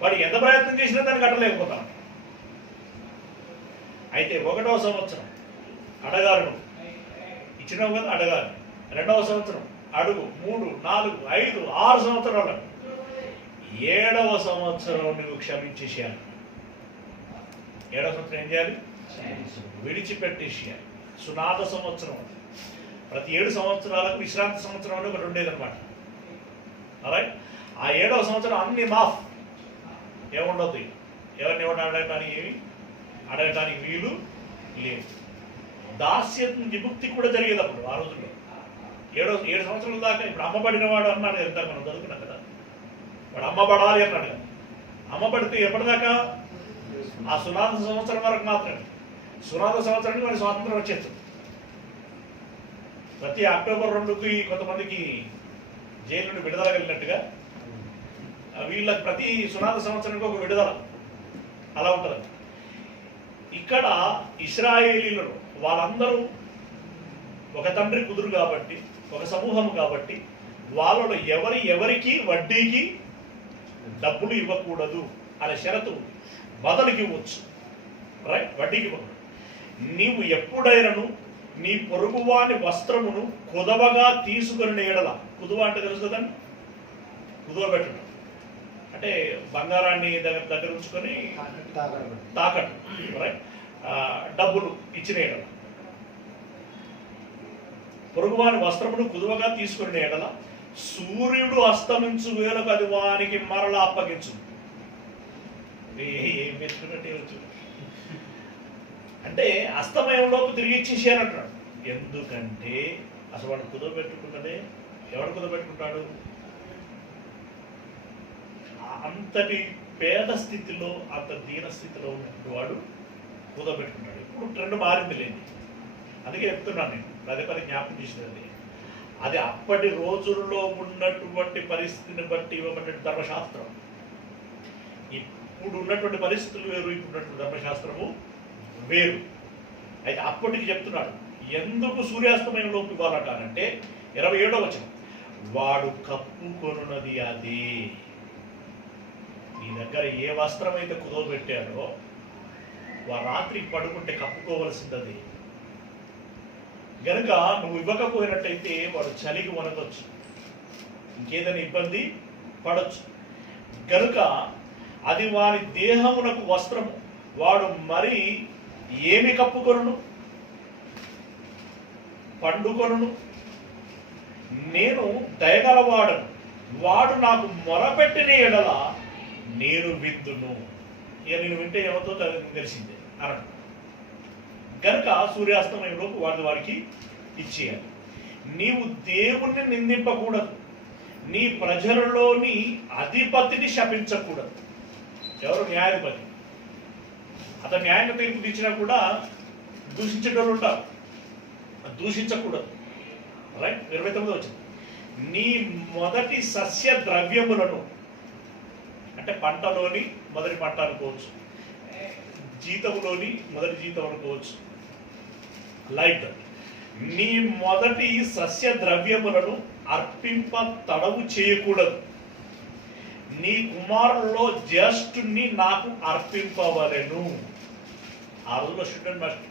వాడు ఎంత ప్రయత్నం చేసినా దాన్ని కట్టలేకపోతాను. అయితే 1వ సంవత్సరం అడగారు, ఇచ్చినావు కదా అడగాలి. 2వ సంవత్సరం అడుగు, 3, 4, 5, 6 సంవత్సరాలు. 7వ సంవత్సరం నువ్వు క్షమించేసేయాలి. 7వ సంవత్సరం ఏం చేయాలి? విడిచిపెట్టేసేయాలి. సునాద సంవత్సరం. ప్రతి 7 సంవత్సరాలకు విశ్రాంతి సంవత్సరం అని ఒకటి ఉండేదన్నమాట. రైట్. ఆ 7వ సంవత్సరం అన్ని మాఫ్, ఏముండదు. ఎవరిని అడగటానికి వీలు లేదు. దాస్యం విముక్తి కూడా జరిగేది అప్పుడు ఆ రోజుల్లో. 7 సంవత్సరాల దాకా. ఇప్పుడు అమ్మబడిన వాడు అన్నాడు ఎంత మనం చదువుకున్నాం కదా, వాడు అమ్మబడాలి అన్నాడు కదా. అమ్మబడితే ఎప్పటిదాకా? ఆ సునాద సంవత్సరం వరకు మాత్రమే. సునాద సంవత్సరానికి మరి స్వాతంత్రం వచ్చేస్తుంది. ప్రతి అక్టోబర్ 2కి కొంతమందికి జైలు నుండి విడుదల వెళ్ళినట్టుగా వీళ్ళకి ప్రతి సునాద సంవత్సరానికి ఒక విడుదల అలా ఉంటుంది. ఇక్కడ ఇశ్రాయేలీలను వాళ్ళందరూ ఒక తండ్రి కుదురు కాబట్టి, ఒక సమూహం కాబట్టి, వాళ్ళలో ఎవరికి వడ్డీకి డబ్బులు ఇవ్వకూడదు అనే షరతు బదులుకి ఇవ్వచ్చు. రైట్. వడ్డీకి ఇవ్వకూడదు. నీవు ఎప్పుడైనాను నీ పొరుగువాని వస్త్రమును కుదవగా తీసుకుని ఎడల, కుదువ అంటే తెలుసు కదండి, కుదువ పెట్టడం అంటే బంగారాన్ని దగ్గర ఉంచుకొని తాకట్టు, రైట్, డబ్బులు ఇచ్చిన ఎడల, పొరుగువాని వస్త్రమును కుదువగా తీసుకుని ఎడల సూర్యుడు అస్తమించు వేలకు అది వానికి మరలా అప్పగించు. ఏం పెట్టుకున్నట్టే వచ్చు. అంటే అస్తమయంలోపు తిరిగి ఇచ్చేసి అని అంటున్నాడు. ఎందుకంటే అసలు వాడు కుదువ పెట్టుకున్నదే, ఎవడు కుదువ పెట్టుకుంటాడు? అంతటి పేద స్థితిలో, అంత దీన స్థితిలో ఉన్నటువంటి వాడు కుదువ పెట్టుకుంటాడు. ఇప్పుడు ట్రెండ్ మారింది లేని, అందుకే చెప్తున్నాను నేను పదే జ్ఞాపకం చేసినది. అది అప్పటి రోజుల్లో ఉన్నటువంటి పరిస్థితిని బట్టి ఇవ్వబడిన ధర్మశాస్త్రం. ఇప్పుడు ఉన్నటువంటి పరిస్థితులు వేరు, ఇప్పుడున్నటువంటి ధర్మశాస్త్రము వేరు. అయితే అప్పటికి చెప్తున్నాడు ఎందుకు సూర్యాస్తమయంలోకి ఇవ్వాలంటానంటే 27వ వచనం, వాడు కప్పుకొనున్నది అది. నీ దగ్గర ఏ వస్త్రం అయితే కుదవ పెట్టాడో వాడు రాత్రికి పడుకుంటే కప్పుకోవలసింది అది. గనుక నువ్వు ఇవ్వకపోయినట్టయితే వాడు చలికి వనకొచ్చు, ఇంకేదైనా ఇబ్బంది పడవచ్చు. గనుక అది వారి దేహమునకు వస్త్రము, వాడు మరి ఏమి కప్పుకొనును? పండుకొనును. నేను దయగలవాడను, వాడు నాకు మొరపెట్టిన ఎడల నేను విందును. ఇక నేను వింటే ఏమవుతో తెలిసిందే అన్నాడు. గనుక సూర్యాస్తమయంలోపు వారికి ఇచ్చేయాలి. నీవు దేవుణ్ణి నిందింపకూడదు, నీ ప్రజలలోని అధిపతిని శపించకూడదు. ఎవరు? న్యాయాధిపతి. అతను న్యాయంగా తీర్పు తెచ్చినా కూడా దూషించేటోళ్ళు ఉంటారు, దూషించకూడదు. రైట్. 29వ వచ్చింది, నీ మొదటి సస్య ద్రవ్యములను, అంటే పంటలోని మొదటి పంట అనుకోవచ్చు, జీతములోని మొదటి జీతం అనుకోవచ్చు, లైక్ నీ మొదటి సస్య ద్రవ్యములను అర్పింప తడవు చేయకూడదు. నీ కుమారుల్లో జ్యేష్ఠుని నాకు అర్పింపవలెను. ఆ రోజులో స్టూడెంట్ మాస్టర్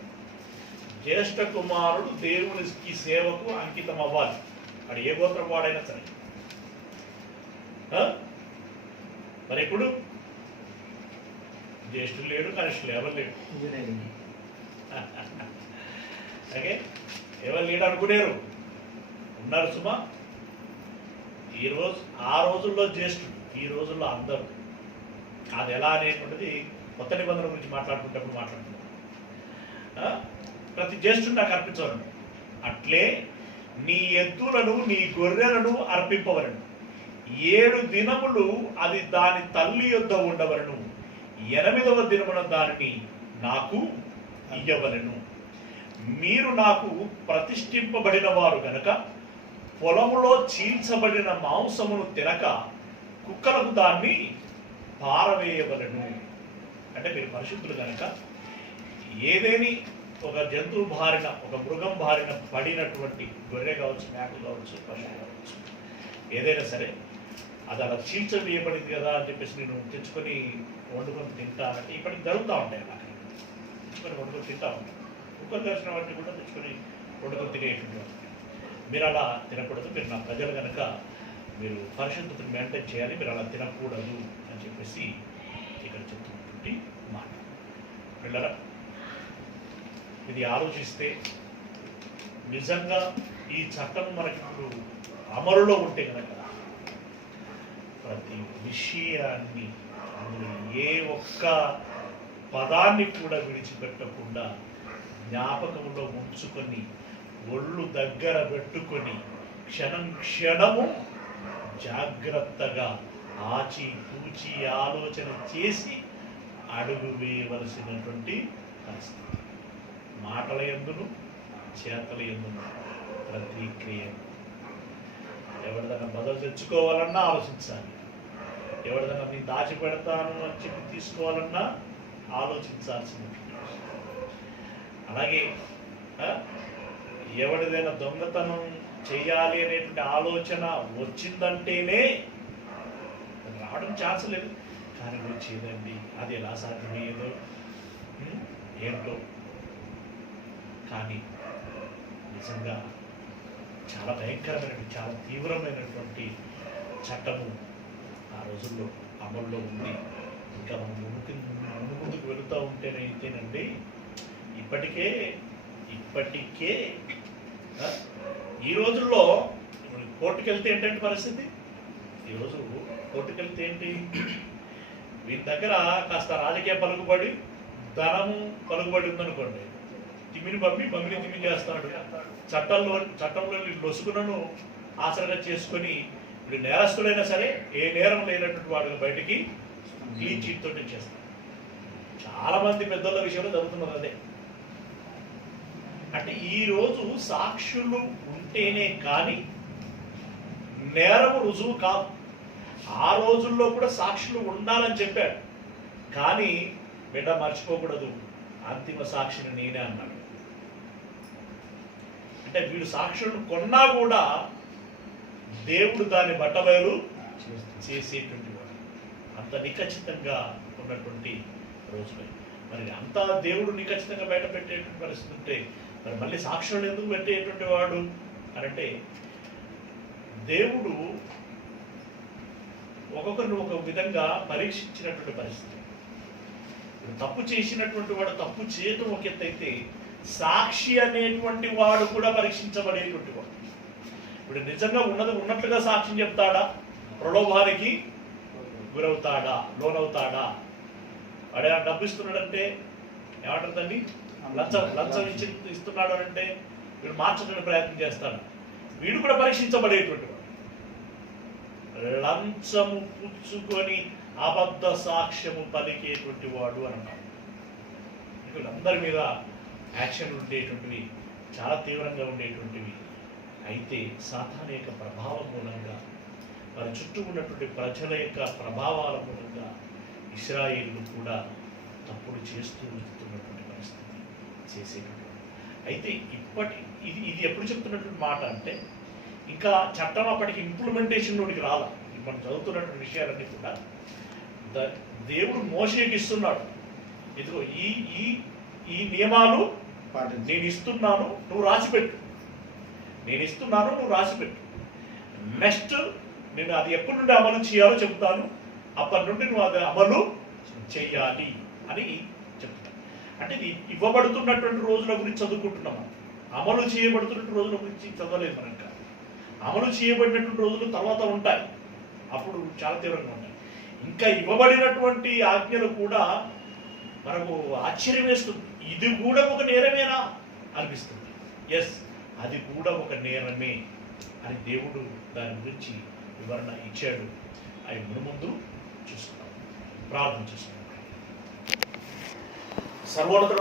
జ్యేష్ఠ కుమారుడు దేవునికి సేవకు అంకితం అవ్వాలి. వాడు ఏ గోత్రం వాడైనా సరే. మరి ఇప్పుడు జ్యేష్ఠులు లేడు, కనిష్ఠులు ఎవరు లేడు. ఓకే, ఎవరు లేడు అనుకునేరు, ఉన్నారు సుమా. ఆ రోజుల్లో జ్యేష్ఠుడు, ఈ రోజుల్లో అందరూ. అది ఎలా అనేటువంటిది కొత్త నిబంధన గురించి మాట్లాడుకుంటప్పుడు మాట్లాడుతున్నాం. ప్రతి జ్యేష్ఠుడు నాకు అర్పించవలను. అట్లే నీ ఎద్దులను నీ గొర్రెలను అర్పింపవలను. 7 దినములు అది దాని తల్లి యొద్ద ఉండవలను. 8వ దినమున దానిని నాకు ఇయ్యవలను. మీరు నాకు ప్రతిష్ఠింపబడిన వారు గనక పొలములో చీల్చబడిన మాంసమును తినక కుక్కలకు దాన్ని పారవేయవలను. అంటే మీరు పరిశుద్ధులు కనుక ఏదేని ఒక జంతువు బారిన, ఒక మృగం బారిన పడినటువంటి గొర్రె కావచ్చు, మేక కావచ్చు, పశువు కావచ్చు, ఏదైనా సరే అది అలా చీల్చవేయబడింది కదా అని చెప్పేసి నేను తెచ్చుకొని వండుకొని తింటా అంటే ఇప్పటికి జరుగుతూ ఉంటాయి. అలా తెచ్చుకొని వండుకొని తింటా ఉంటాను. కుక్కర్ దర్శనం వాటిని కూడా తెచ్చుకొని వండుకొని తినేటువంటి మీరు అలా తినకూడదు. మీరు నా ప్రజలు కనుక మీరు పరిశుద్ధతను మెయింటైన్ చేయాలి, మీరు అలా తినకూడదు అని చెప్పేసి ఇక్కడ చెప్తున్నటువంటి మాట. పిల్లరా, ఇది ఆలోచిస్తే నిజంగా ఈ చట్టం మనకి ఇప్పుడు అమలులో ఉంటే కనుక ప్రతి విషయాన్ని అందులో ఏ ఒక్క పదాన్ని కూడా విడిచిపెట్టకుండా జ్ఞాపకంలో ఉంచుకొని ఒళ్ళు దగ్గర పెట్టుకొని క్షణం క్షణము జాగ్రత్తగా ఆచి తూచి ఆలోచన చేసి అడుగు వేయవలసినటువంటి పరిస్థితి. మాటల యందును చేతల యందును ప్రతి క్రియ. ఎవరిదైనా బదులు తెచ్చుకోవాలన్నా ఆలోచించాలి, ఎవరిదైనా నేను దాచిపెడతాను అని చెప్పి తీసుకోవాలన్నా ఆలోచించాల్సినటువంటి. అలాగే ఎవరిదైనా దొంగతనం చేయాలి అనేటువంటి ఆలోచన వచ్చిందంటేనే రావడం ఛాన్స్ లేదు, కానీ వచ్చేదండి అది ఎలా సాధ్యమయ్యేదో ఏంటో. కానీ నిజంగా చాలా భయంకరమైనటువంటి, చాలా తీవ్రమైనటువంటి చట్టము ఆ రోజుల్లో అమల్లో ఉంది. ఇంకా మనం ముందుకు వెళుతూ ఉంటేనైతేనండి ఇప్పటికే ఈ రోజుల్లో కోర్టుకు వెళ్తే ఏంటంటే పరిస్థితి, ఈరోజు కోర్టుకు వెళ్తే ఏంటి, వీరి దగ్గర కాస్త రాజకీయ పలుకుబడి, ధనము పలుకుబడి ఉందనుకోండి, తిమ్మిని బంగిని తిమ్మి చేస్తాడు. చట్టంలో లొసుగులను ఆసరగా చేసుకొని వీడు నేరస్తుడైనా సరే ఏ నేరం లేనటువంటి వాడు బయటికి క్లీన్ చీట్ తోటి చేస్తాడు. చాలా మంది పెద్దల విషయంలో జరుగుతున్నది అదే. అంటే ఈరోజు సాక్షులు ఉంటేనే కానీ నేరము రుజువు కాదు. ఆ రోజుల్లో కూడా సాక్షులు ఉండాలని చెప్పాడు, కానీ బిడ్డ మర్చిపోకూడదు, అంతిమ సాక్షిని నేనే అన్నాడు. అంటే వీడు సాక్షులను కొన్నా కూడా దేవుడు దాన్ని బట్టబయలు చేసేటువంటి వాడు. అంత నిఖచ్చితంగా ఉన్నటువంటి రోజులు. మరి అంతా దేవుడు నిఖచ్చితంగా బయట పెట్టేటువంటి పరిస్థితి ఉంటే మరి మళ్ళీ సాక్షులను ఎందుకు పెట్టేటువంటి వాడు అనంటే, దేవుడు ఒక్కొక్కరిని ఒక విధంగా పరీక్షించినటువంటి పరిస్థితి. తప్పు చేసినటువంటి వాడు తప్పు చేయటం ఒక ఎత్తు అయితే, సాక్షి అనేటువంటి వాడు కూడా పరీక్షించబడేటువంటి వాడు. ఇప్పుడు నిజంగా ఉన్నట్లుగా సాక్ష్యం చెప్తాడా, ప్రలోభానికి గురవుతాడా, లోనవుతాడా? వాడు డబ్బు ఇస్తున్నాడంటే ఏమంటుందండి, లంచం ఇస్తున్నాడు అంటే వీడు మార్చడానికి ప్రయత్నం చేస్తాడు. వీడు కూడా పరీక్షించబడేటువంటి వాడు. లంచము పుచ్చుకొని అబద్ధ సాక్ష్యము పలికేటువంటి వాడు అని అన్నాడు. వీళ్ళందరి మీద యాక్షన్లు ఉండేటువంటివి, చాలా తీవ్రంగా ఉండేటువంటివి. అయితే సాతాను యొక్క ప్రభావం మూలంగా, వారి చుట్టూ ఉన్నటువంటి ప్రజల యొక్క ప్రభావాల మూలంగా ఇశ్రాయేలు కూడా తప్పుడు చేస్తూ వస్తున్నటువంటి పరిస్థితి చేసేటువంటి. అయితే ఇది ఎప్పుడు చెప్తున్నటువంటి మాట అంటే, ఇంకా చట్టం అప్పటికి ఇంప్లిమెంటేషన్లోనికి రాల. మనం చదువుతున్నటువంటి విషయాలన్నీ కూడా దేవుడు మోషేకి ఇస్తున్నాడు. ఇదిగో ఈ నియమాలు నేను ఇస్తున్నాను, నువ్వు రాసిపెట్టు. నేను ఇస్తున్నాను, నువ్వు రాసిపెట్టు. నెక్స్ట్ నేను అది ఎప్పటి నుండి అమలు చేయాలో చెప్తాను, అప్పటి నుండి నువ్వు అది అమలు చెయ్యాలి అని చెప్తాను. అంటే ఇది ఇవ్వబడుతున్నటువంటి రోజుల గురించి చదువుకుంటున్నాం మనం. అమలు చేయబడుతున్నటువంటి రోజుల గురించి చదవలేదు మనం. కాదు, అమలు చేయబడినటువంటి రోజులు తర్వాత ఉంటాయి, అప్పుడు చాలా తీవ్రంగా ఉంటాయి. ఇంకా ఇవ్వబడినటువంటి ఆజ్ఞలు కూడా మనకు ఆశ్చర్యం వేస్తుంది. ఇది కూడా ఒక నేరమేనా అనిపిస్తుంది. ఎస్, అది కూడా ఒక నేరమే అని దేవుడు దాని గురించి వివరణ ఇచ్చాడు. అవి ముందు చూసుకున్నాం, ప్రార్థన చేసుకున్నాం. సర్వోన్నతుడు